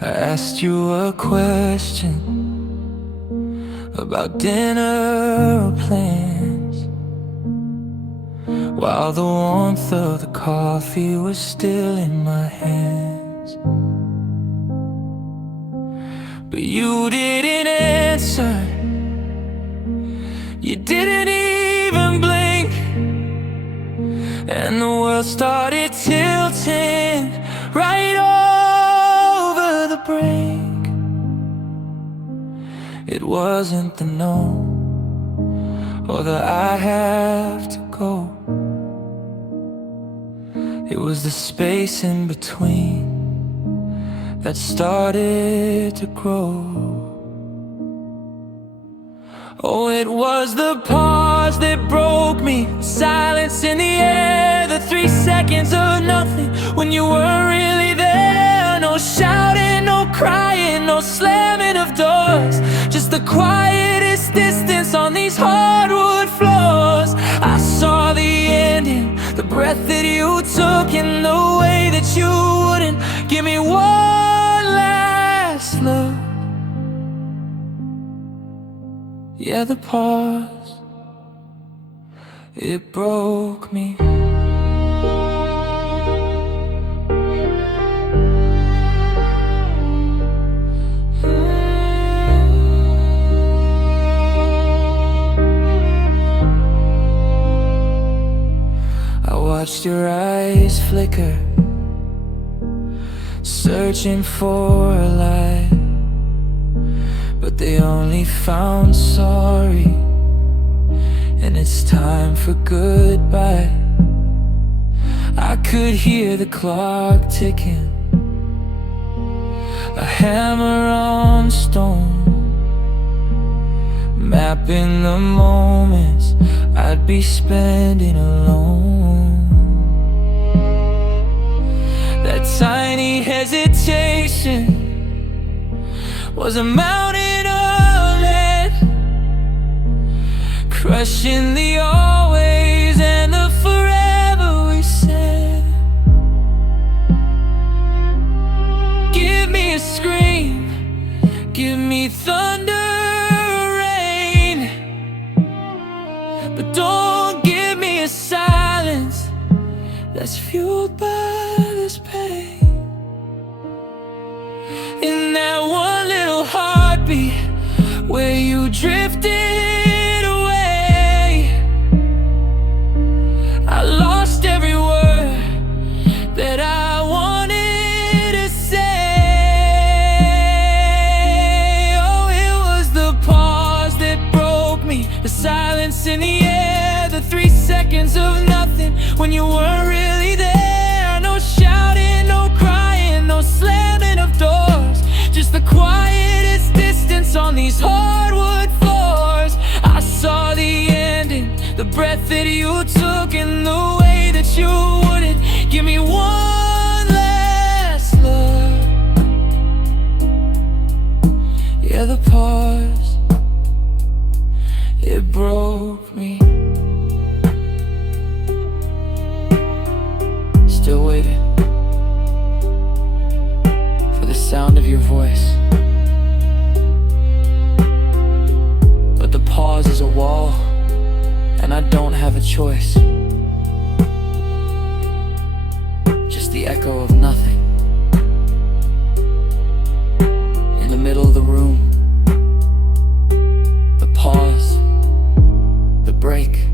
I asked you a question about dinner or plans, while the warmth of the coffee was still in my hands. But you didn't answer, you didn't even blink, and the world started tilting right over the brink. It wasn't the no or the I have to go. It was the space in between that started to grow. Oh, it was the pause that broke me, silence in the air, the 3 seconds of nothing when you weren't really there. No shouting, no crying, no slamming of doors, just the quietest distance on these hardwood floors. I saw the ending, the breath that you took, and the way that you wouldn't give me one last look. Yeah, the pause, it broke me. I watched your eyes flicker, searching for a light, but they only found sorry, and it's time for goodbye. I could hear the clock ticking, a hammer on stone, mapping the moments I'd be spending alone. That tiny hesitation was a mountain of lead, crushing the always and the forever we said. Give me a scream, give me thunder or rain, but don't give me a silence that's fueled by this pain. In that one little heartbeat where you drifted away, I lost every word that I wanted to say. Oh, it was the pause that broke me, the silence in the air, the 3 seconds of nothing when you weren't really there. No shouting, no crying, no slamming of doors, just the quietest distance on these hardwood floors. I saw the ending, the breath that you took, and the way that you wouldn't give me one last look. Yeah, the pause, it broke me. Still waiting for the sound of your voice, but the pause is a wall, and I don't have a choice. Just the echo of nothing in the middle of the room. The pause, the break,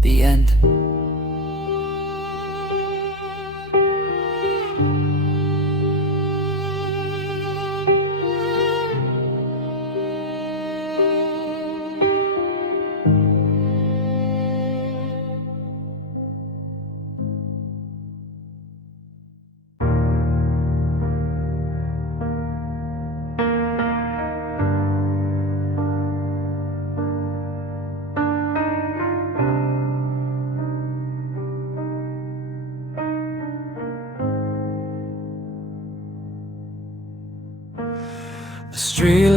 the end.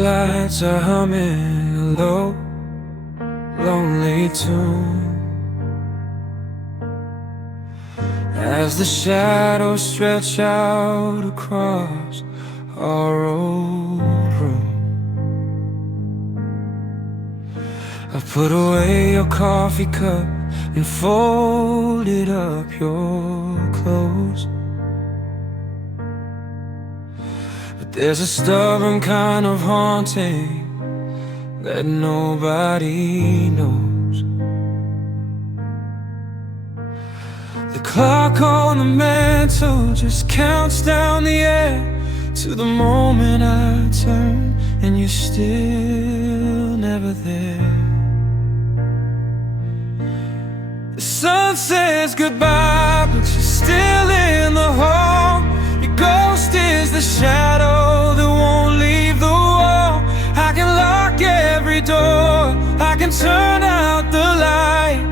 Streetlights are humming a low, lonely tune as the shadows stretch out across our old room. I put away your coffee cup and folded up your clothes. But there's a stubborn kind of haunting that nobody knows. The clock on the mantle just counts down the air to the moment I turn and you're still never there. The sun says goodbye, but you're still in the hall. Your ghost is the shadow that won't leave the wall. I can lock every door, I can turn out the light,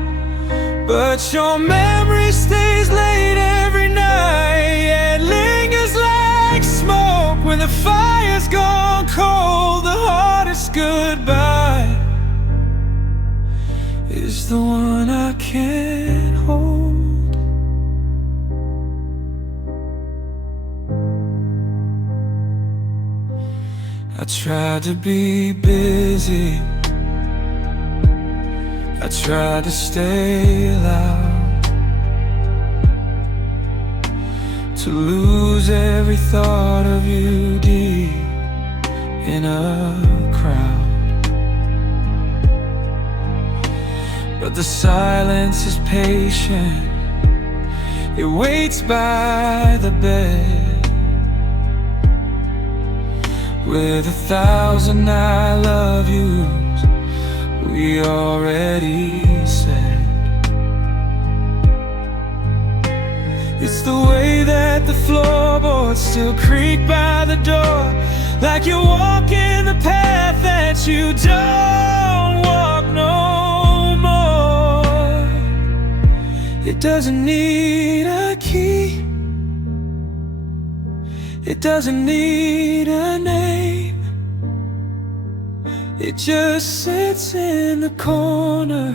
but your memory stays late every night. It lingers like smoke when the fire's gone cold. The hardest goodbye is the one I can't hold. I tried to be busy, I tried to stay loud, to lose every thought of you deep in a crowd. But the silence is patient, it waits by the bed with 1,000 I love yous we already said. It's the way that the floorboards still creak by the door, like you're walking the path that you don't walk no more. It doesn't need a key, it doesn't need a name. It just sits in the corner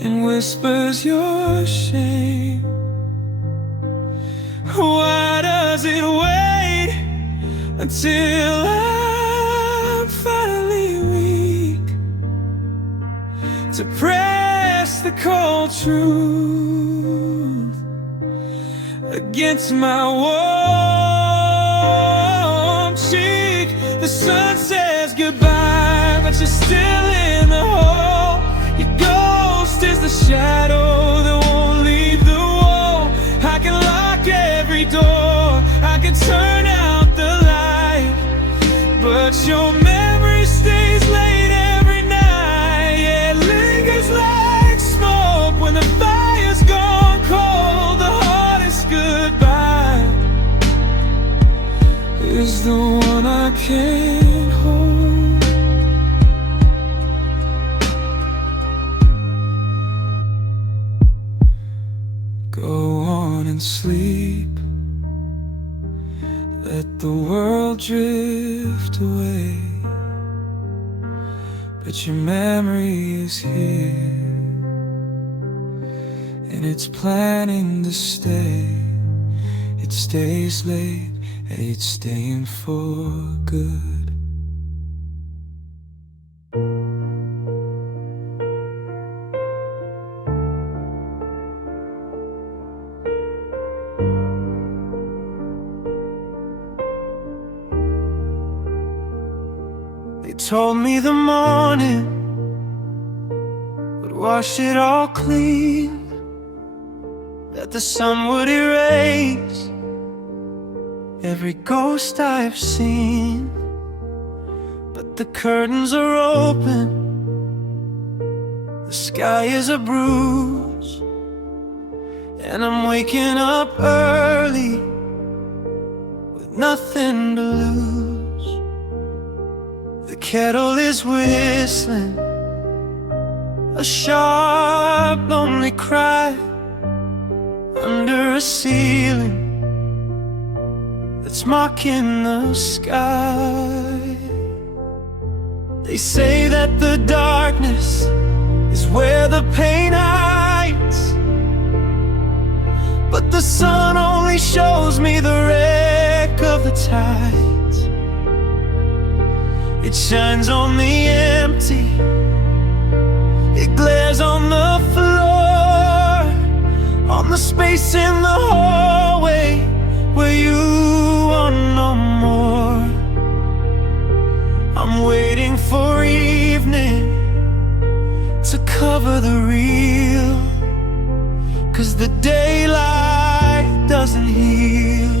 and whispers your shame. Why does it wait until I'm finally weak to press the cold truth against my warm cheek? The sun says goodbye, but you're still in the hole. Your ghost is the shadow that won't leave the wall. I can lock every door, I can turn out the light, but your memory stays late every night. Yeah, it lingers like smoke when the fire's gone cold. The hardest goodbye is the one I can't hold. Go on and sleep, let the world drift away, but your memory is here and it's planning to stay. It stays late and it's staying for good. They told me the morning would wash it all clean, that the sun would erase every ghost I've seen. But the curtains are open, the sky is a bruise, and I'm waking up early with nothing to lose. The kettle is whistling a sharp, lonely cry under a ceiling that that's mocking the sky. They say that the darkness is where the pain hides, but the sun only shows me the wreck of the tides. It shines on the empty, it glares on the floor, on the space in the hallway where you are no more. I'm waiting for evening to cover the real, 'cause the daylight doesn't heal.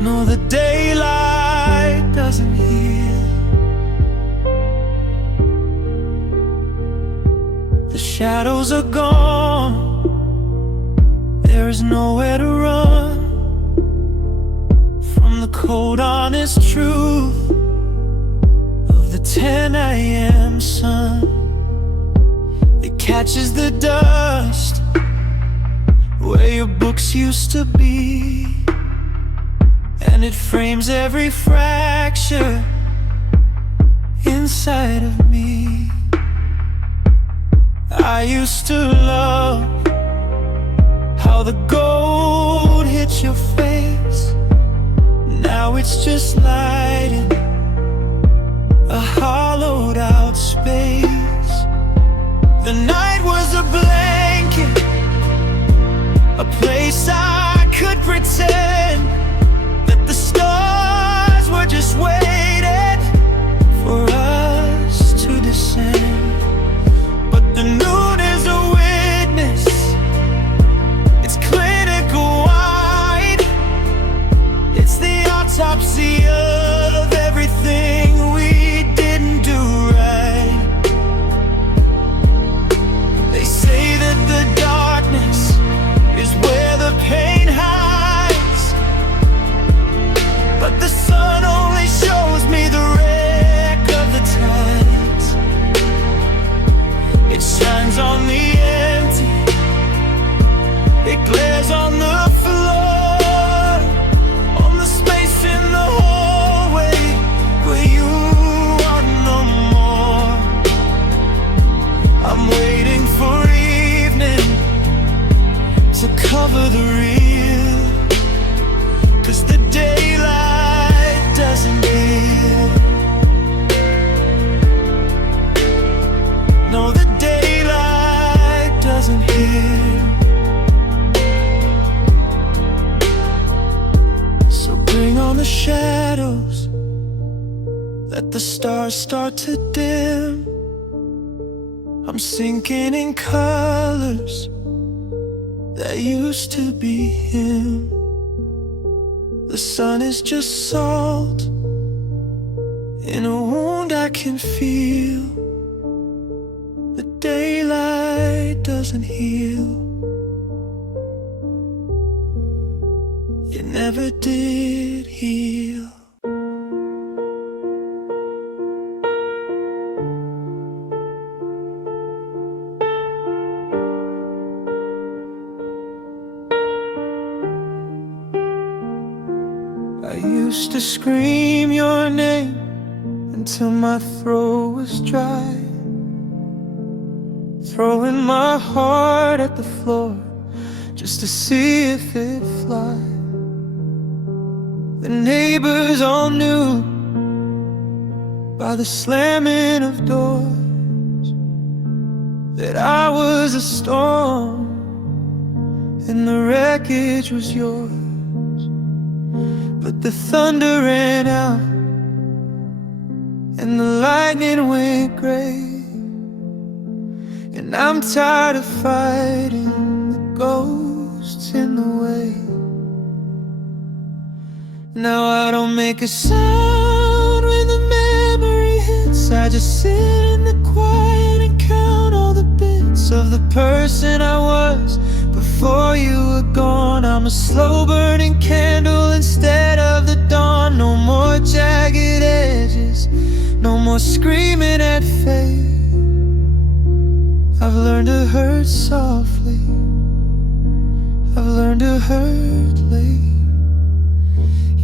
No, the daylight doesn't heal. The shadows are gone, there is nowhere to run from the cold honest truth of the 10 a.m. sun. It catches the dust where your books used to be, and it frames every fracture inside of me. I used to love how the gold hits your face. Now it's just lighting a hollowed out space. The night was a blanket, a place I could pretend that the stars were just waiting for us to descend. But the noon is a witness, it's clinical wide, it's the autopsy of everything we didn't do right. They say that the darkness is where the pain hides, but the sun only shows me the wreck of the tides. It shines on the empty, it glares on the floor, on the space in the hallway where you are no more. I'm waiting for evening to cover the real, 'cause the daylight doesn't heal. No, the daylight doesn't heal. So bring on the shadows, let the stars start to dim. I'm sinking in colors that used to be him. The sun is just salt in a wound I can feel. The daylight doesn't heal. It never did heal. I used to scream your name until my throat was dry, throwing my heart at the floor just to see if it'd fly. The neighbors all knew by the slamming of doors that I was a storm and the wreckage was yours. But the thunder ran out and the lightning went gray, and I'm tired of fighting the ghosts in the way. Now I don't make a sound when the memory hits. I just sit in the quiet and count all the bits of the person I was before you were gone. I'm a slow burning candle instead of the dawn. No more jagged edges, no more screaming at fate. I've learned to hurt softly, I've learned to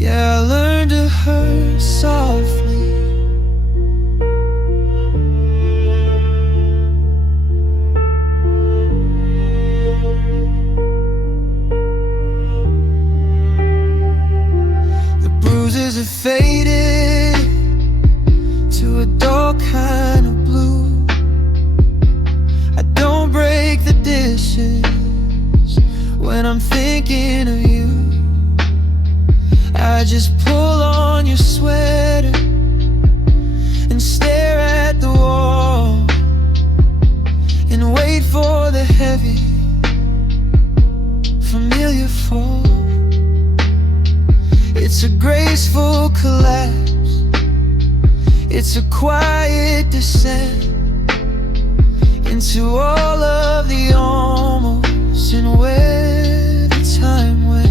Yeah, I learned to hurt softly. The bruises have faded to a dull kind of blue. I don't break the dishes when I'm thinking of you. I just pull on your sweater and stare at the wall and wait for the heavy, familiar fall. It's a graceful collapse, it's a quiet descent into all of the almost and where the time went.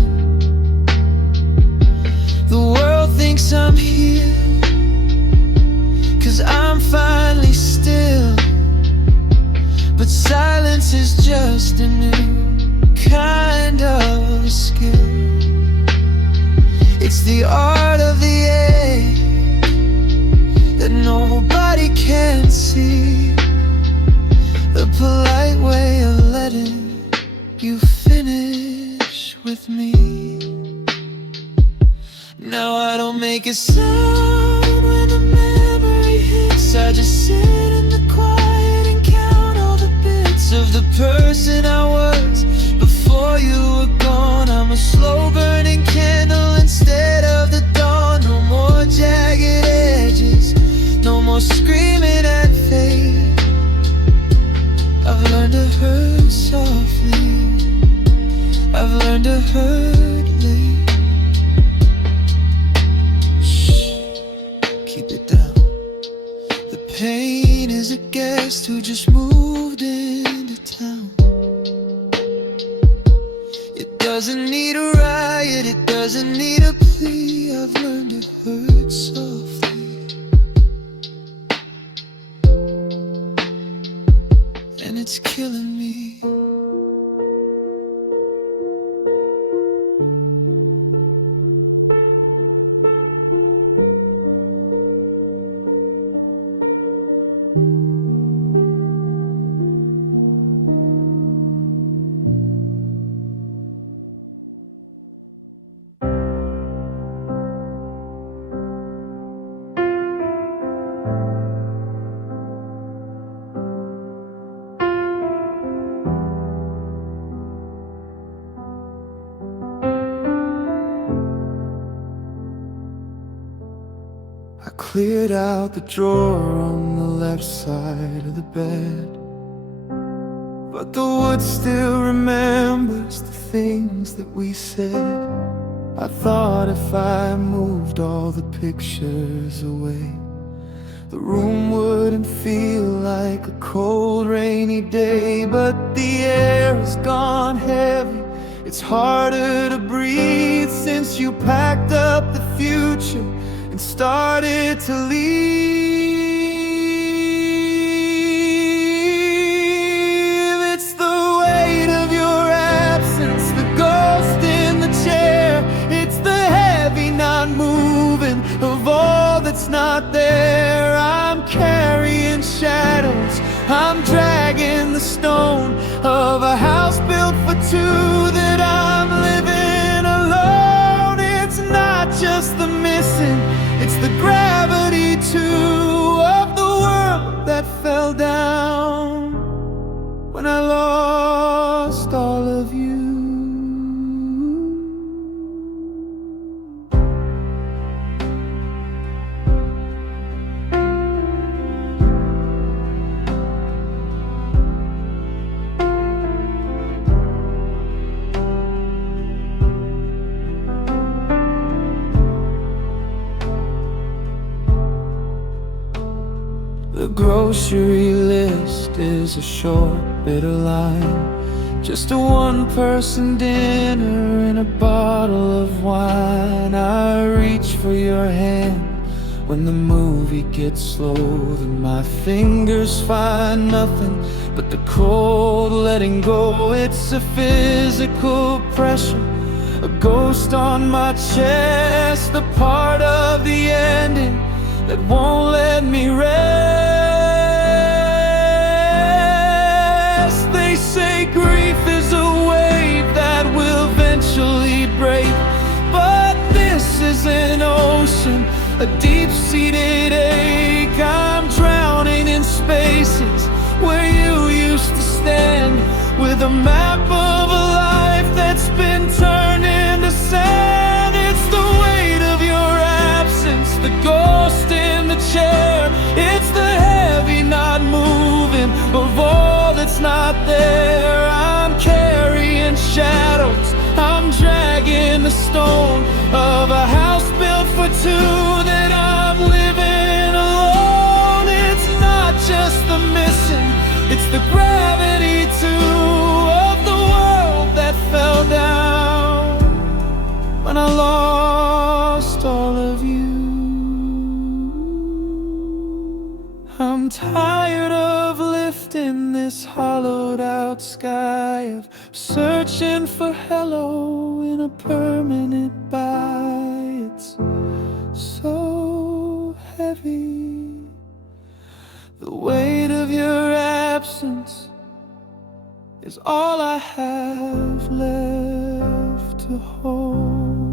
The world thinks I'm here 'cause I'm finally still, but silence is just a new kind of skill. It's the art of the ache that nobody can see, the polite way of letting you finish with me. Now I don't make a sound when the memory hits. I just sit in the quiet and count all the bits of the person I was before you were gone. I'm a slow burning candle instead of the dawn. No more jagged edges, no more screaming at fate. I've learned to hurt softly, I've learned to hurt late. Keep it down. The pain is a guest who just moved into town. It doesn't need a riot, it doesn't need a plea. I've learned to hurt softly, and it's killing me. I cleared out the drawer on the left side of the bed, but the wood still remembers the things that we said. I thought if I moved all the pictures away, the room wouldn't feel like a cold rainy day. But the air has gone heavy, it's harder to breathe since you packed up the future and started to leave. It's the weight of your absence, the ghost in the chair. It's the heavy not moving of all that's not there. I'm carrying shadows, I'm dragging the stone of a house built for two, that I'm living alone. It's not just the missing, it's the gravity too of the world that fell down when I lost all of you. The grocery list is a short, bitter line, just a one-person dinner and a bottle of wine. I reach for your hand when the movie gets slow, then my fingers find nothing but the cold letting go. It's a physical pressure, a ghost on my chest. guess the part of the ending that won't let me rest. They say grief is a wave that will eventually break, but this is an ocean, a deep-seated ache. I'm drowning in spaces where you used to stand, with a map of a life that's been turned into sand. It's the weight of your absence, the ghost in the chair. It's the heavy not moving of all that's not there. I'm carrying shadows, I'm dragging the stone of a house built for two, that I'm living alone. It's not just the missing, it's the gravity too, of the world that fell down when I lost all of you. I'm tired of lifting this hollowed out sky, of searching for hello in a permanent bye. It's so heavy, the weight of your absence is all I have left to hold.